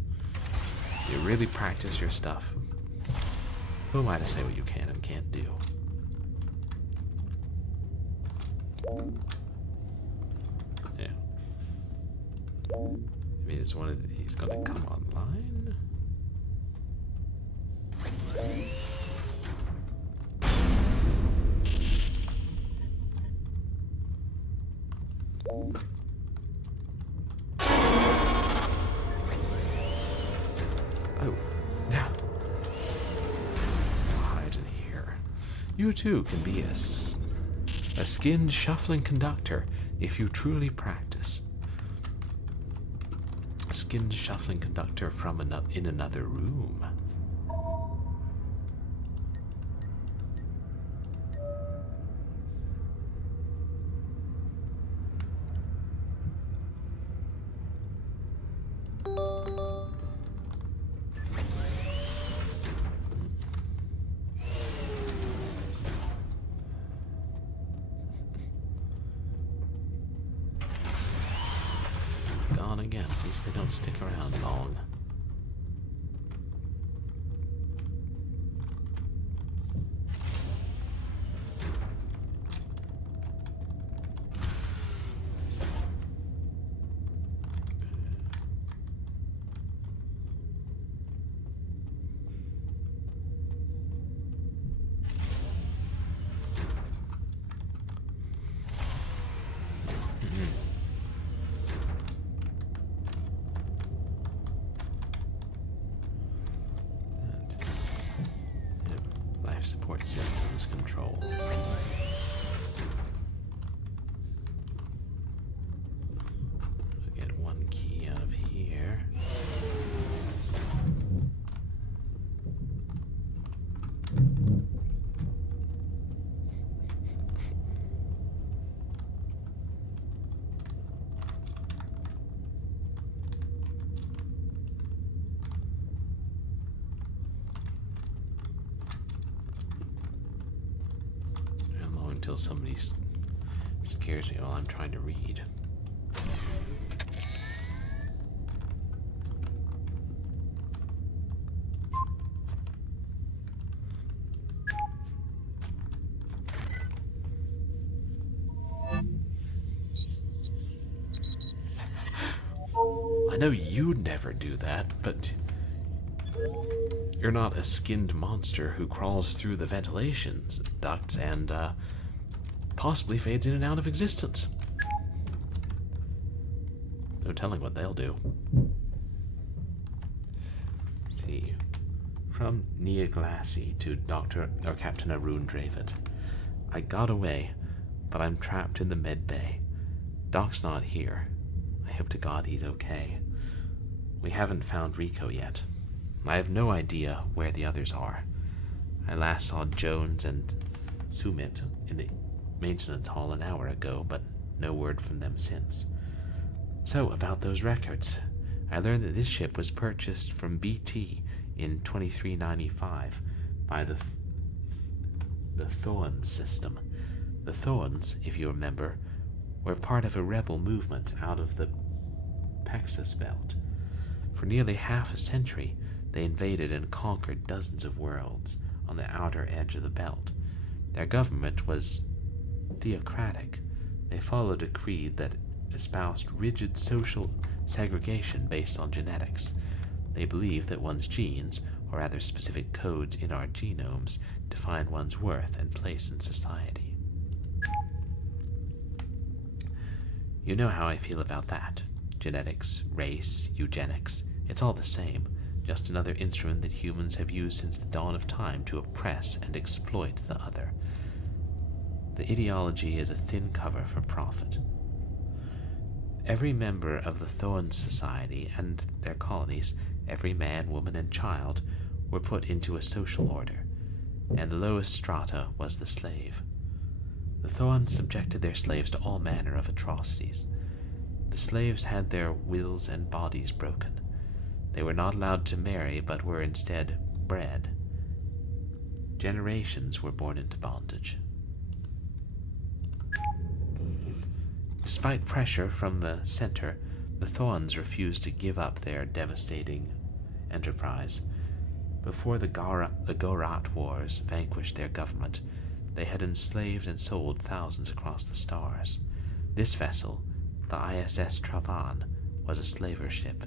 you really practice your stuff, who am I to say what you can and can't do? Yeah. Maybe it's he's gonna come online. Oh. Hide in here. You too can be a skinned shuffling conductor if you truly practice. A skinned shuffling conductor from in another room. Gone again. At least they don't stick around long. Support systems control. until somebody scares me while I'm trying to read. I know you'd never do that, but you're not a skinned monster who crawls through the ventilation ducts and possibly fades in and out of existence. No telling what they'll do. Let's see. From Nia Glassy to Captain Arun Dravid. I got away, but I'm trapped in the med bay. Doc's not here. I hope to God he's okay. We haven't found Rico yet. I have no idea where the others are. I last saw Jones and Sumit in the maintenance hall an hour ago, but no word from them since. So, about those records. I learned that this ship was purchased from BT in 2395 by the Thorns system. The Thorns, if you remember, were part of a rebel movement out of the Pexus Belt. For nearly half a century, they invaded and conquered dozens of worlds on the outer edge of the belt. Their government was theocratic. They followed a creed that espoused rigid social segregation based on genetics. They believed that one's genes, or rather specific codes in our genomes, define one's worth and place in society. You know how I feel about that. Genetics, race, eugenics, it's all the same, just another instrument that humans have used since the dawn of time to oppress and exploit the other. The ideology is a thin cover for profit. Every member of the Thorns Society and their colonies, every man, woman, and child, were put into a social order, and the lowest strata was the slave. The Thorns subjected their slaves to all manner of atrocities. The slaves had their wills and bodies broken. They were not allowed to marry, but were instead bred. Generations were born into bondage. Despite pressure from the center, the Thorns refused to give up their devastating enterprise. Before the Gorat Wars vanquished their government, they had enslaved and sold thousands across the stars. This vessel, the ISS Travan, was a slaver ship.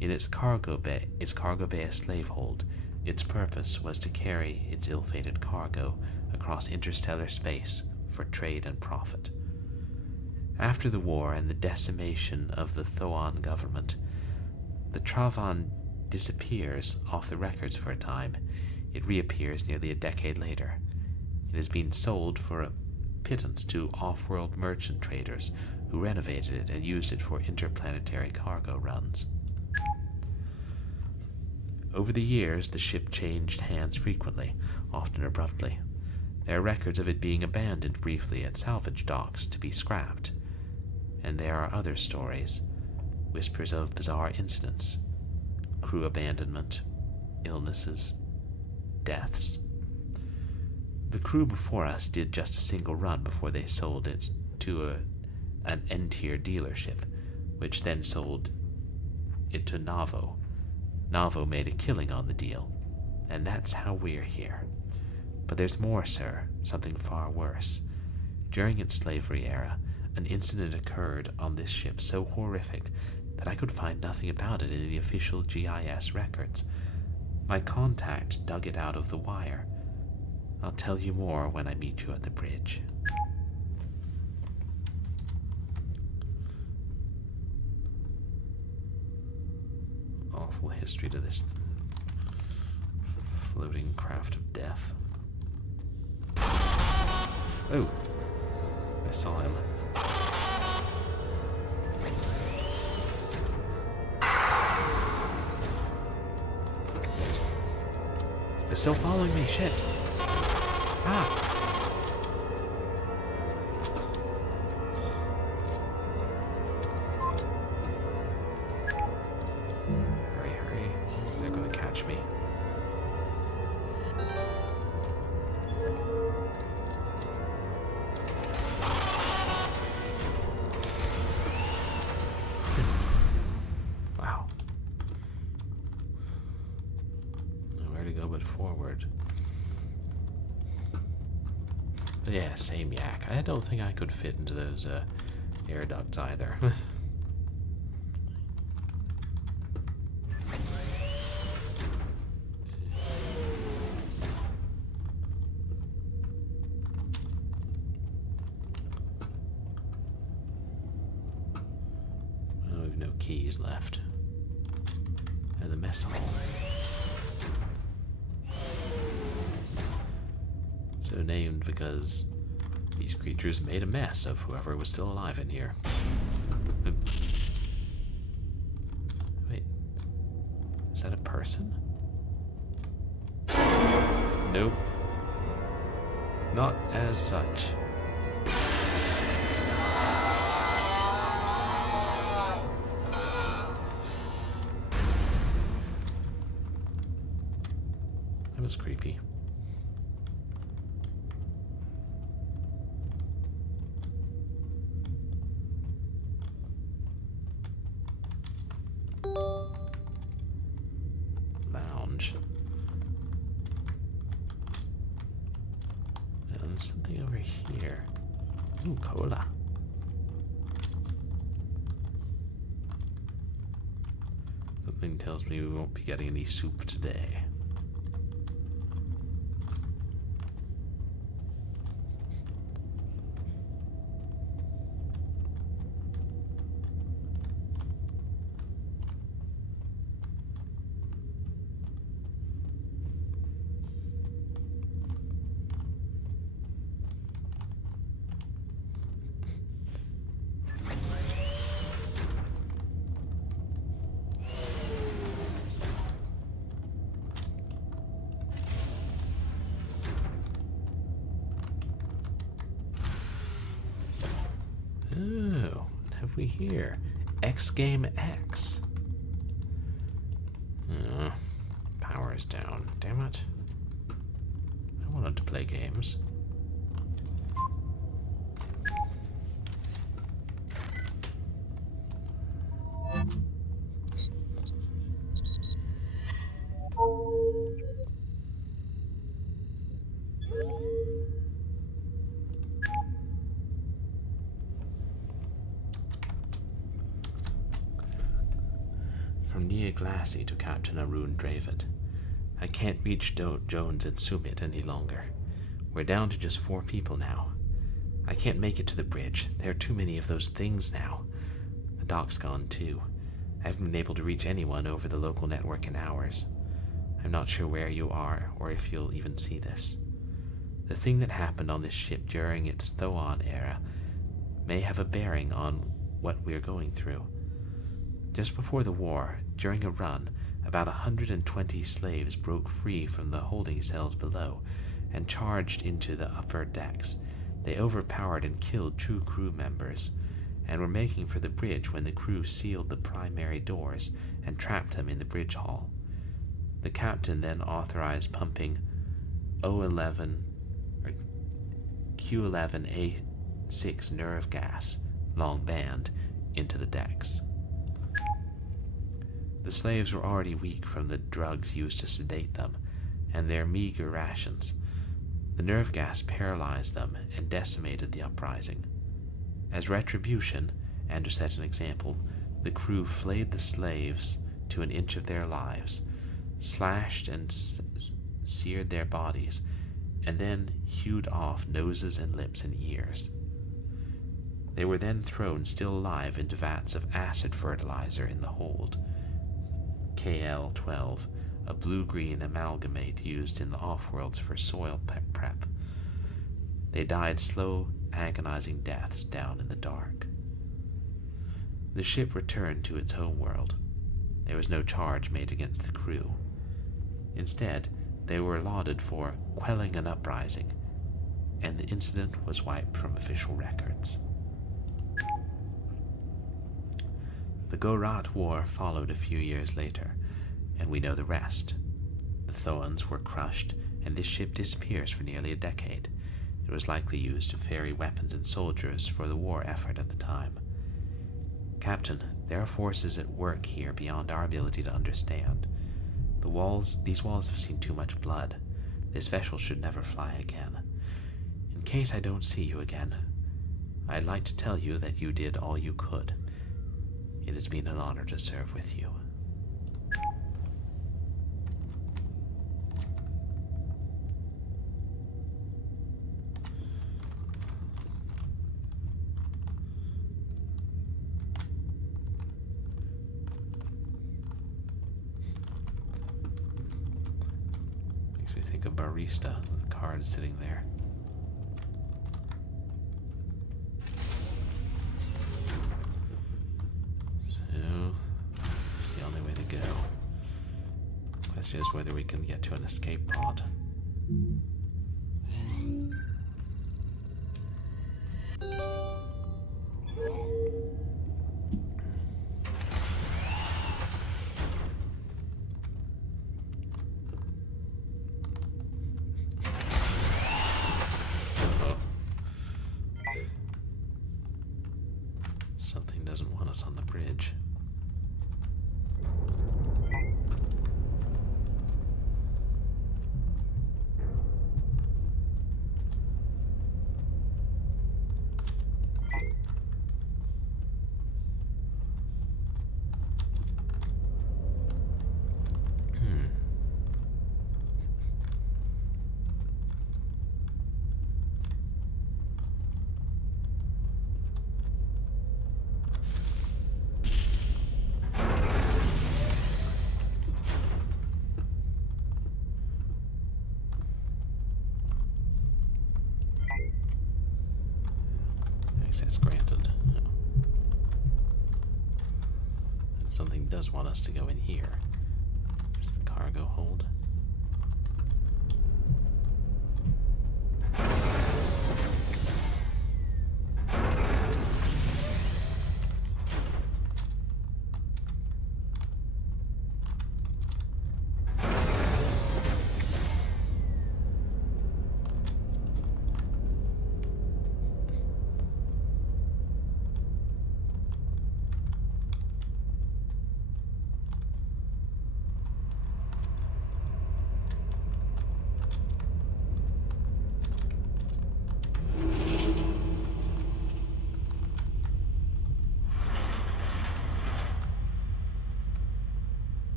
In its cargo bay a slavehold, its purpose was to carry its ill-fated cargo across interstellar space for trade and profit. After the war and the decimation of the Thoan government, the Travan disappears off the records for a time. It reappears nearly a decade later. It has been sold for a pittance to off-world merchant traders who renovated it and used it for interplanetary cargo runs. Over the years, the ship changed hands frequently, often abruptly. There are records of it being abandoned briefly at salvage docks to be scrapped. And there are other stories, whispers of bizarre incidents, crew abandonment, illnesses, deaths. The crew before us did just a single run before they sold it to an N-tier dealership, which then sold it to Navo. Navo made a killing on the deal, and that's how we're here. But there's more, sir, something far worse. During its slavery era, an incident occurred on this ship so horrific that I could find nothing about it in the official GIS records. My contact dug it out of the wire. I'll tell you more when I meet you at the bridge. Awful history to this floating craft of death. Oh, I saw him. They're still following me, shit. Ah. Hurry, hurry. They're gonna catch me. forward. But yeah, same yak. I don't think I could fit into those air ducts either. Oh, we've no keys left. And the mess hall. So named because these creatures made a mess of whoever was still alive in here. Wait, is that a person? Nope. Not as such. That was creepy. Lounge. And something over here. Ooh, cola. Something tells me we won't be getting any soup today. Oh, what have we here? X Game X. Power is down. Damn it. I wanted to play games. From Nia Glassy to Captain Arun Dravid. I can't reach Jones and Sumit any longer. We're down to just 4 people now. I can't make it to the bridge. There are too many of those things now. The doc's gone too. I haven't been able to reach anyone over the local network in hours. I'm not sure where you are or if you'll even see this. The thing that happened on this ship during its Thoan era may have a bearing on what we're going through. Just before the war, during a run, about 120 slaves broke free from the holding cells below and charged into the upper decks. They overpowered and killed 2 crew members, and were making for the bridge when the crew sealed the primary doors and trapped them in the bridge hall. The captain then authorized pumping Q11A6 nerve gas, long band, into the decks. The slaves were already weak from the drugs used to sedate them, and their meager rations. The nerve gas paralyzed them and decimated the uprising. As retribution, and to set an example, the crew flayed the slaves to an inch of their lives, slashed and seared their bodies, and then hewed off noses and lips and ears. They were then thrown still alive into vats of acid fertilizer in the hold, KL-12, a blue-green amalgamate used in the off-worlds for soil prep. They died slow, agonizing deaths down in the dark. The ship returned to its homeworld. There was no charge made against the crew. Instead, they were lauded for quelling an uprising, and the incident was wiped from official records. The Gorat War followed a few years later, and we know the rest. The Thoans were crushed, and this ship disappears for nearly a decade. It was likely used to ferry weapons and soldiers for the war effort at the time. Captain, there are forces at work here beyond our ability to understand. These walls have seen too much blood. This vessel should never fly again. In case I don't see you again, I'd like to tell you that you did all you could. It has been an honor to serve with you. Makes me think of barista with the card sitting there. The only way to go. Question is whether we can get to an escape pod. Uh-oh. Something doesn't want us on the bridge. Access granted. No. And something does want us to go in here. Is the cargo hold?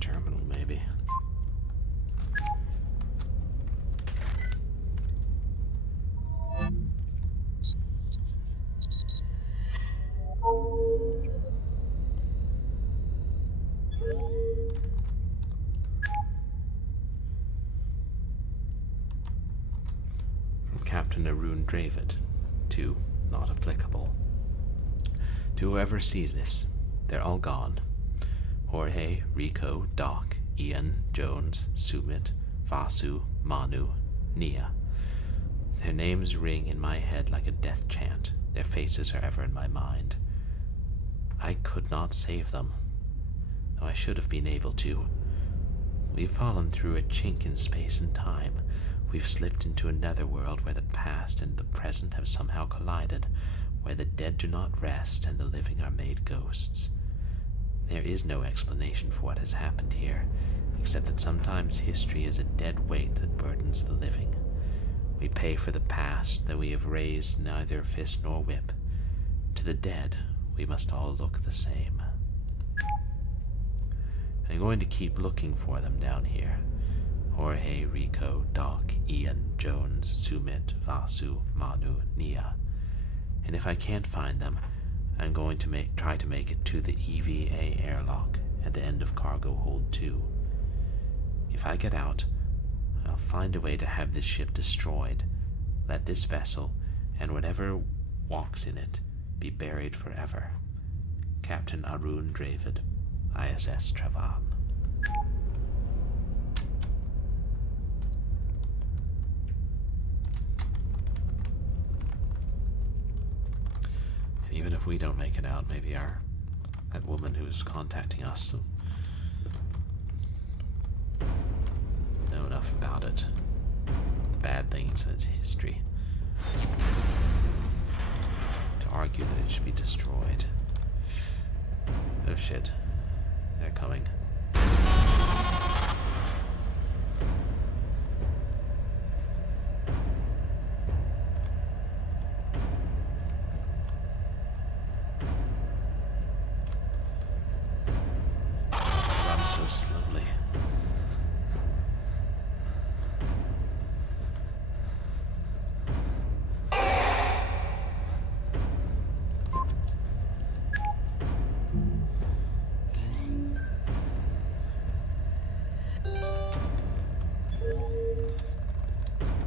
Terminal, maybe. From Captain Arun DECRYPT to not applicable. To whoever sees this, they're all gone. Jorge, Rico, Doc, Ian, Jones, Sumit, Vasu, Manu, Nia. Their names ring in my head like a death chant. Their faces are ever in my mind. I could not save them, though I should have been able to. We've fallen through a chink in space and time. We've slipped into another world where the past and the present have somehow collided, where the dead do not rest and the living are made ghosts. There is no explanation for what has happened here, except that sometimes history is a dead weight that burdens the living. We pay for the past that we have raised neither fist nor whip. To the dead, we must all look the same. I'm going to keep looking for them down here. Jorge, Rico, Doc, Ian, Jones, Sumit, Vasu, Manu, Nia. And if I can't find them, I'm going to try to make it to the EVA airlock at the end of Cargo Hold 2. If I get out, I'll find a way to have this ship destroyed. Let this vessel, and whatever walks in it, be buried forever. Captain Arun DECRYPT, ISS Travan. even if we don't make it out, maybe that woman who's contacting us know enough about it, the bad things in its history, to argue that it should be destroyed. Oh shit, they're coming. Run so slowly.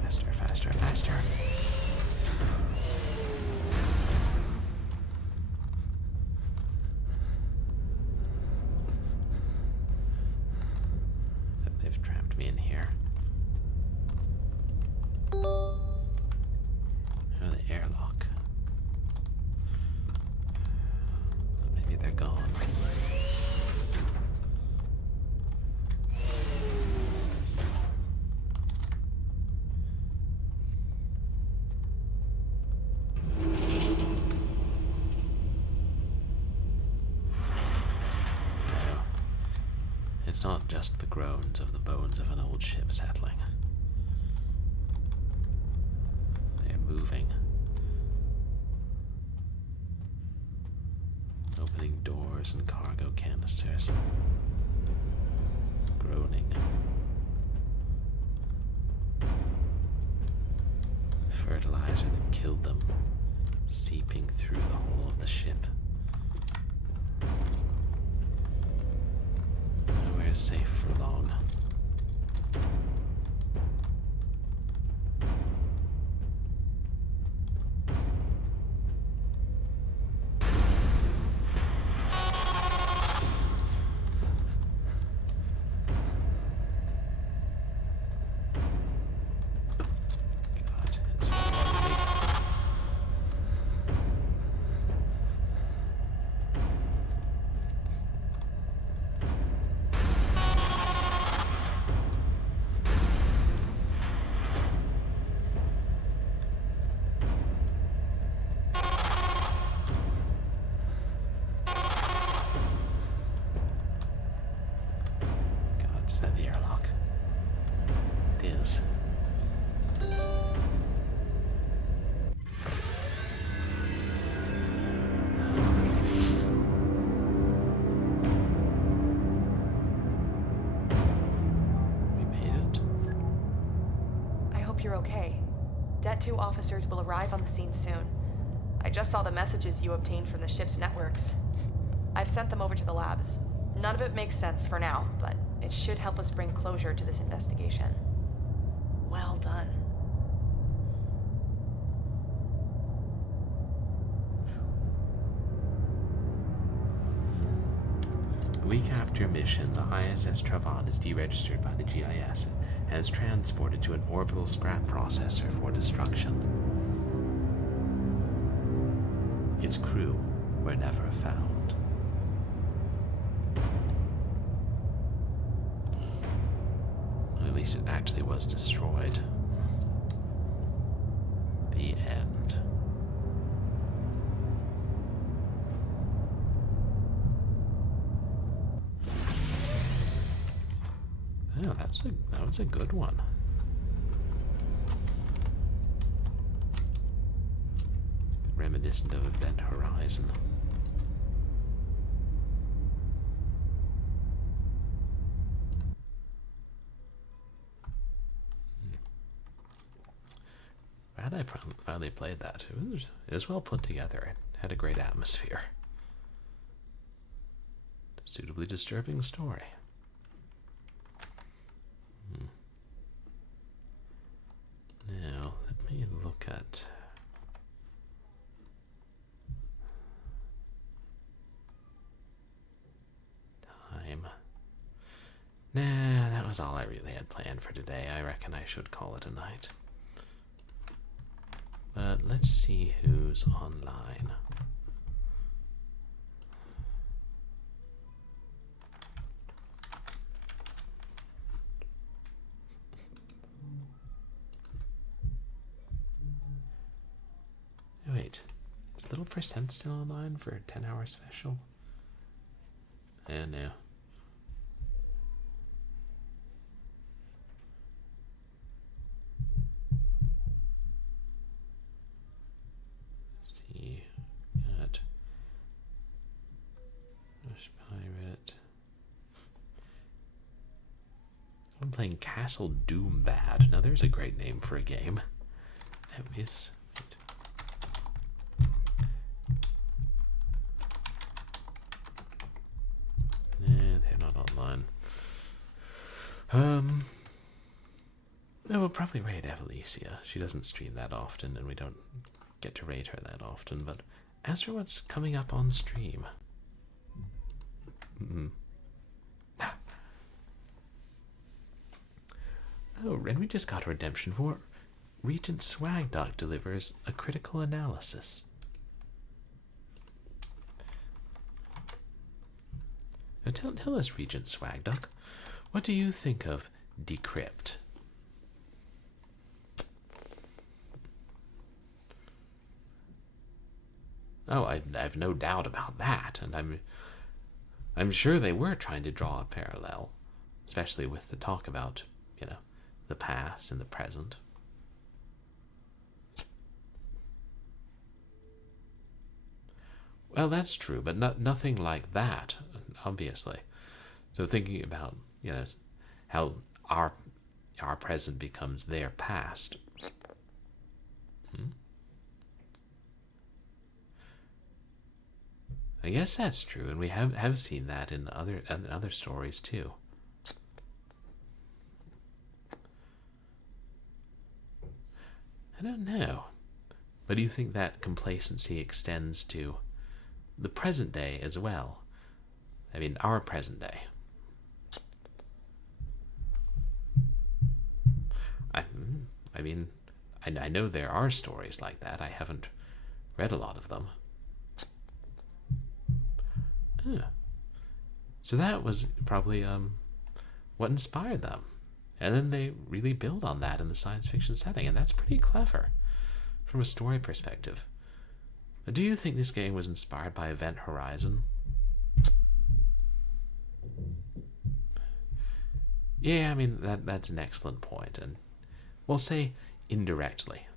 Faster, faster, faster. They've trapped me in here. Oh, the airlock. Maybe they're gone. It's not just the groans of the bones of an old ship settling. They're moving. Opening doors and cargo canisters. Groaning. Fertilizer that killed them, seeping through the whole of the ship. Nowhere is safe for long. God, it's flooding me. God, is that the airlock? It is. We made it. I hope you're okay. Det 2 officers will arrive on the scene soon. I just saw the messages you obtained from the ship's networks. I've sent them over to the labs. None of it makes sense for now, but it should help us bring closure to this investigation. Well done. A week after mission, the ISS Travant is deregistered by the GIS and is transported to an orbital scrap processor for destruction. Its crew were never found. At least it actually was destroyed. The end. Oh, that was a good one. Reminiscent of Event Horizon. Glad I finally played that. It was well put together. It had a great atmosphere. A suitably disturbing story. Now, let me look at... time. Nah, that was all I really had planned for today. I reckon I should call it a night. But let's see who's online. Is Little Percent still online for a 10-hour special? No. Let's see. Got Rush Pirate. I'm playing Castle Doombad. Now there's a great name for a game. That is. Nah, they're not online. We'll probably raid Evelicia. She doesn't stream that often, and we don't get to raid her that often. But as for what's coming up on stream, oh, and we just got a redemption for Regent Swag Duck delivers a critical analysis. Now tell us, Regent Swag Duck, what do you think of DECRYPT? Oh, I have no doubt about that, and I'm sure they were trying to draw a parallel, especially with the talk about, the past and the present. Well, that's true, but nothing like that, obviously. So thinking about, how our present becomes their past. I guess that's true, and we have seen that in other stories too. I don't know. But do you think that complacency extends to the present day as well? I mean, our present day. I know there are stories like that. I haven't read a lot of them. So that was probably what inspired them. And then they really build on that in the science fiction setting, and that's pretty clever from a story perspective. Do you think this game was inspired by Event Horizon? Yeah, I mean, that's an excellent point, and we'll say indirectly.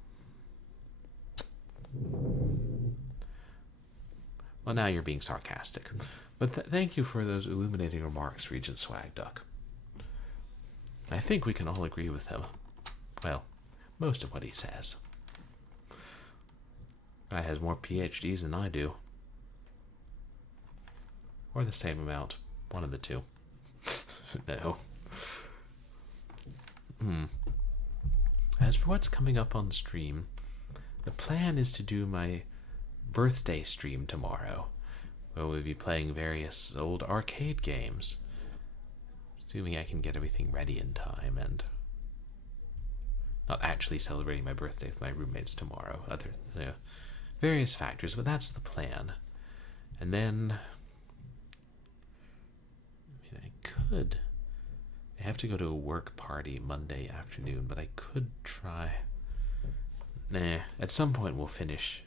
Well, now you're being sarcastic. But thank you for those illuminating remarks, Regent Swag Duck. I think we can all agree with him. Well, most of what he says. Guy has more PhDs than I do. Or the same amount. One of the two. No. As for what's coming up on stream, the plan is to do my birthday stream tomorrow, where we'll be playing various old arcade games, assuming I can get everything ready in time, and not actually celebrating my birthday with my roommates tomorrow. Various factors, but that's the plan. And then I have to go to a work party Monday afternoon, but I could try. At some point we'll finish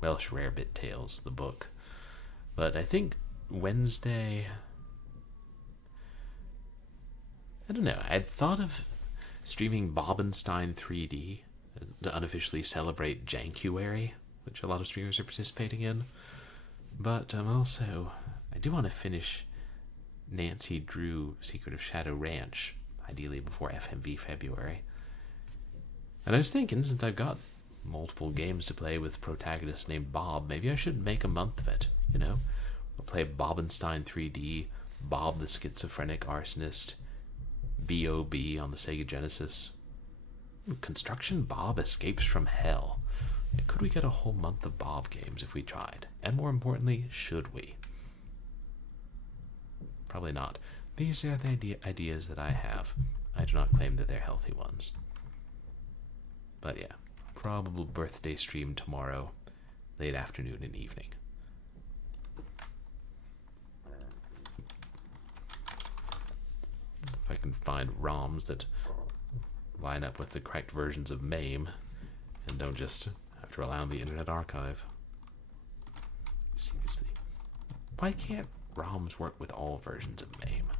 Welsh Rarebit Tales, the book. But I think Wednesday, I don't know, I'd thought of streaming Bobenstein 3D to unofficially celebrate Jankuary, which a lot of streamers are participating in. But I do want to finish Nancy Drew Secret of Shadow Ranch, ideally before FMV February. And I was thinking, since I've got multiple games to play with protagonists named Bob, maybe I should make a month of it, We'll play Bobenstein 3D, Bob the Schizophrenic Arsonist, B.O.B. on the Sega Genesis. Construction Bob Escapes from Hell. Could we get a whole month of Bob games if we tried? And more importantly, should we? Probably not. These are the ideas that I have. I do not claim that they're healthy ones. But yeah, probable birthday stream tomorrow, late afternoon and evening. If I can find ROMs that line up with the correct versions of MAME and don't just have to rely on the Internet Archive. Seriously. Why can't ROMs work with all versions of MAME?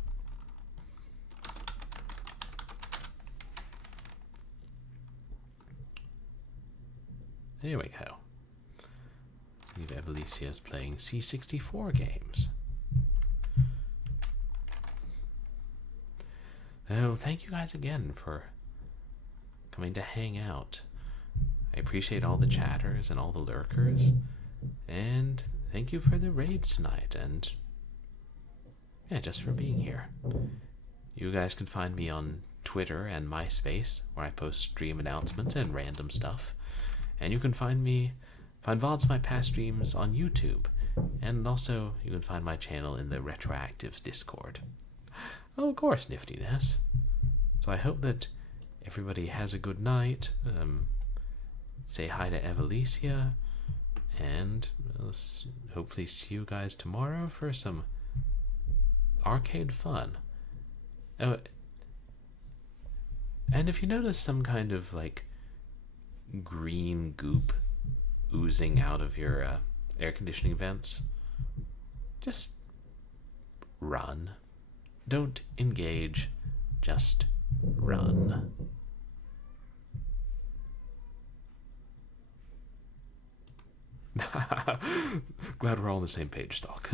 Here we go. I believe Evelicia is playing C64 games. Oh, thank you guys again for coming to hang out. I appreciate all the chatters and all the lurkers. And thank you for the raids tonight, and yeah, just for being here. You guys can find me on Twitter and MySpace, where I post stream announcements and random stuff. And you can find VODs of my past streams on YouTube. And also, you can find my channel in the Retroactive Discord. Oh, of course, niftiness. So I hope that everybody has a good night. Say hi to Evelicia. And I'll hopefully see you guys tomorrow for some arcade fun. Oh, and if you notice some kind of like green goop oozing out of your air conditioning vents, just run. Don't engage, just run. Glad we're all on the same page, Stalk.